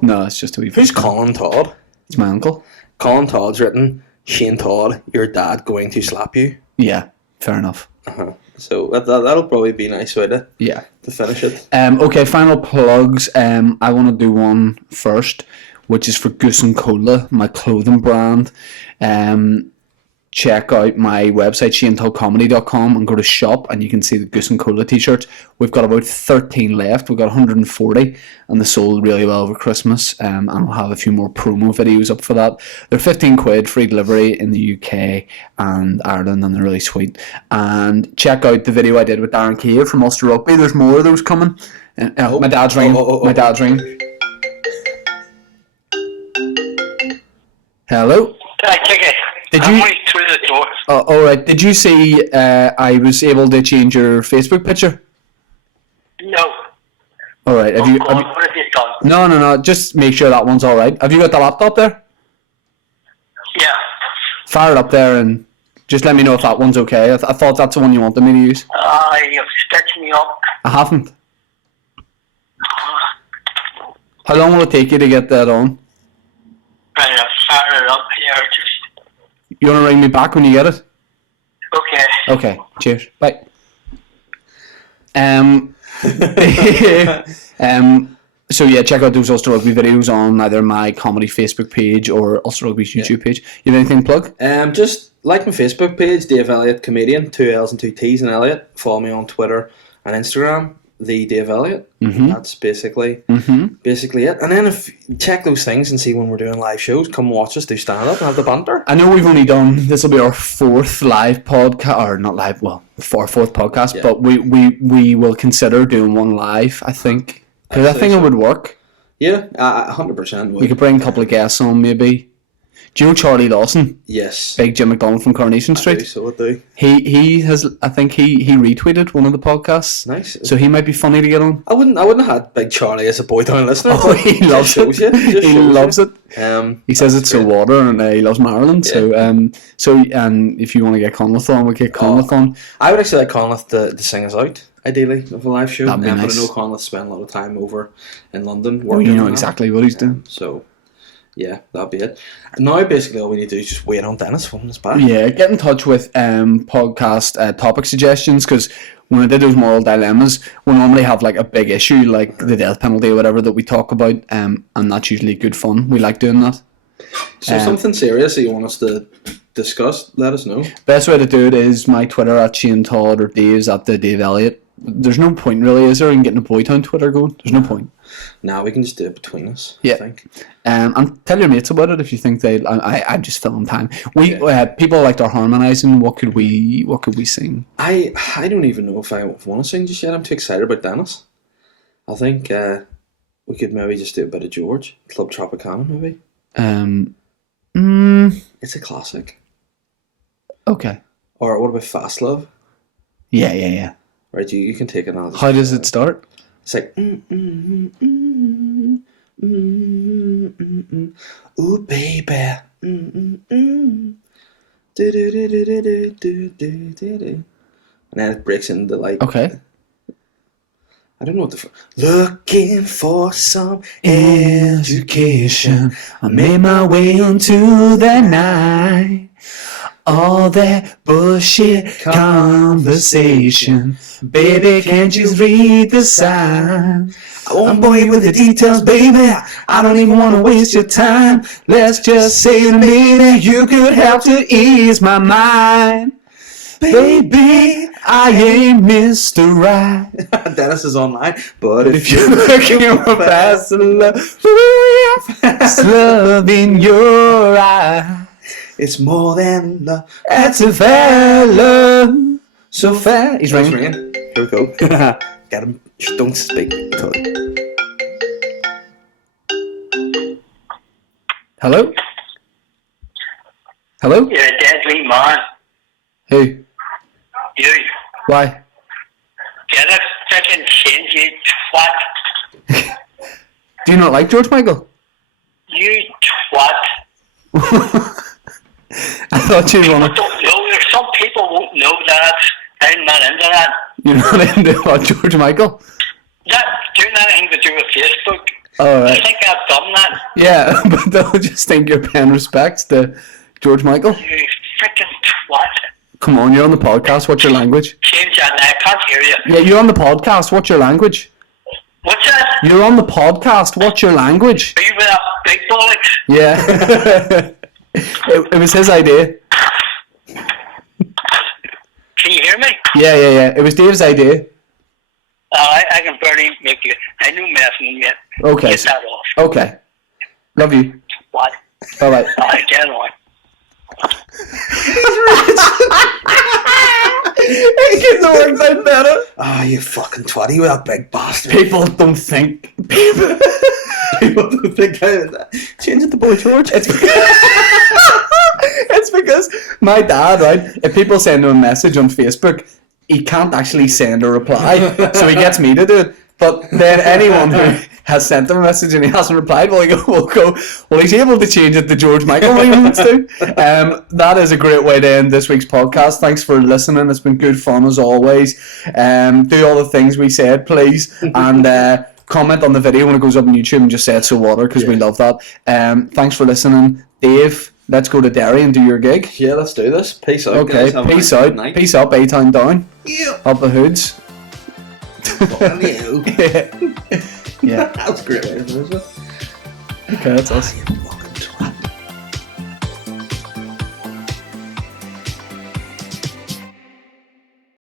No, it's just a wee. Who's Colin Todd? It's my uncle. Colin Todd's written, "Shane Todd, your dad going to slap you." Yeah, fair enough. So that'll probably be a nice way to finish it. Okay, final plugs. I want to do one first, which is for Goose and Cola, my clothing brand. Check out my website, ShaneToddComedy.com, and go to shop, and you can see the Goose and Cola t-shirts. We've got about 13 left. We've got 140, and they sold really well over Christmas. And I'll have a few more promo videos up for that. They're 15 quid, free delivery in the UK and Ireland, and they're really sweet. And check out the video I did with Darren Cave from Ulster Rugby. There's more of those coming. My dad's ringing. My dad's ringing. Hello? Did you? Through the door. Oh, all right. Did you see I was able to change your Facebook picture? No. All right. What have you done? No. Just make sure that one's all right. Have you got the laptop there? Yeah. Fire it up there and just let me know if that one's okay. I thought that's the one you wanted me to use. You've stitched me up. I haven't. How long will it take you to get that on? Right, I've fired it up here. Just You want to ring me back when you get it? okay. Okay. Cheers. Bye. So yeah, check out those Ulster Rugby videos on either my comedy Facebook page or Ulster Rugby's YouTube page. You have anything to plug? Just like my Facebook page, Dave Elliott Comedian, 2 L's and 2 T's in Elliott. Follow me on Twitter and Instagram, the Dave Elliott. That's basically it. And then if check those things and see when we're doing live shows, come watch us do stand up and have the banter. I know we've only done, this will be our fourth live podcast, or not live, well, our fourth podcast, but we will consider doing one live, I think. Because I think it would work. Yeah, 100% would. We could bring a couple of guests on, maybe. Do you know Charlie Lawson? Yes. Big Jim McDonald from Coronation Street? I do. He has, I think he retweeted one of the podcasts. Nice. So he might be funny to get on. I wouldn't have had Big Charlie as a boy town listener. Oh, he loves it. He loves it. He says it's the water, and he loves Maryland. Yeah. So if you want to get Conleth on, we'll get Conleth on. I would actually like Conleth to sing us out, ideally, of a live show. That'd be nice. But I know Conleth spent a lot of time over in London. Oh, you know exactly what he's doing. So, yeah, that'll be it. Now, basically, all we need to do is just wait on Dennis when it's back. Yeah, get in touch with podcast topic suggestions, because when I did those moral dilemmas, we normally have like a big issue, like the death penalty or whatever that we talk about, and that's usually good fun. We like doing that. So something serious that you want us to discuss, let us know. Best way to do it is my Twitter at Shane Todd or Dave's at the Dave Elliott. There's no point really, is there, in getting a Boytown Twitter going? There's no point. Nah, we can just do it between us. Yeah. I think. And tell your mates about it if you think they. I'm just filling time. People liked our harmonising. What could we sing? I don't even know if I want to sing just yet. I'm too excited about Dennis. I think we could maybe just do a bit of George Club Tropicana, maybe. It's a classic. Okay. Or what about Fast Love? Yeah. Right, you can take it on. How does it start? It's like Ooh, baby. Do-do-do-do-do-do-do-do-do. And then it breaks into like. Okay. I don't know what the. Looking for some Education. I made my way into the night. All that bullshit conversation. Baby, can't you read the sign? I won't bore you with the details, baby. I don't even want to waste your time. Let's just say to me that you could help to ease my mind. Baby, I ain't Mr. Right. Dennis is online, but If you're looking for fast love, fast love in your eyes. it's more than love. That's a fair love. So fair. He's It's ringing. ringing. Here we go. Get him. Just don't speak. Todd. Hello? Hello? You're a deadly man. Who? You. Why? Get a freaking change, you twat. Do you not like George Michael? You twat. I thought you'd I want to. don't know. There's some people won't know that. I'm not into that. You're not into what, George Michael? Not doing anything to do with Facebook. I Alright. think I've done that. Yeah, but they'll just think you're paying respects to George Michael. You freaking twat. Come on, you're on the podcast. What's your language? Change that now. I can't hear you. Yeah, you're on the podcast. What's your language? What's that? You're on the podcast. What's your language? Are you with that big bollocks? Yeah. it was his idea. Can you hear me? Yeah. It was Dave's idea. I can barely make you. I know messing yet. Okay. Get that off. Okay. Love you. What? Bye-bye. Alright, get on. It gets worked out better. Oh, you fucking twat. You that big bastard. People don't think. People don't think I change it to Boy George. It's because my dad, right? If people send him a message on Facebook, he can't actually send a reply, so he gets me to do it. But then anyone who has sent him a message and he hasn't replied, well, he's able to change it to George Michael when he wants to. That is a great way to end this week's podcast. Thanks for listening. It's been good fun as always. Do all the things we said, please, and comment on the video when it goes up on YouTube and just say it's so water because we love that. Thanks for listening, Dave. Let's go to Derry and do your gig. Yeah, let's do this. Peace out. Okay, guys. Have a peace nice out. night. Peace up, A-Town down. Yeah. Up the hoods. Fucking you. Yeah. That was great. Isn't it? Okay, that's us.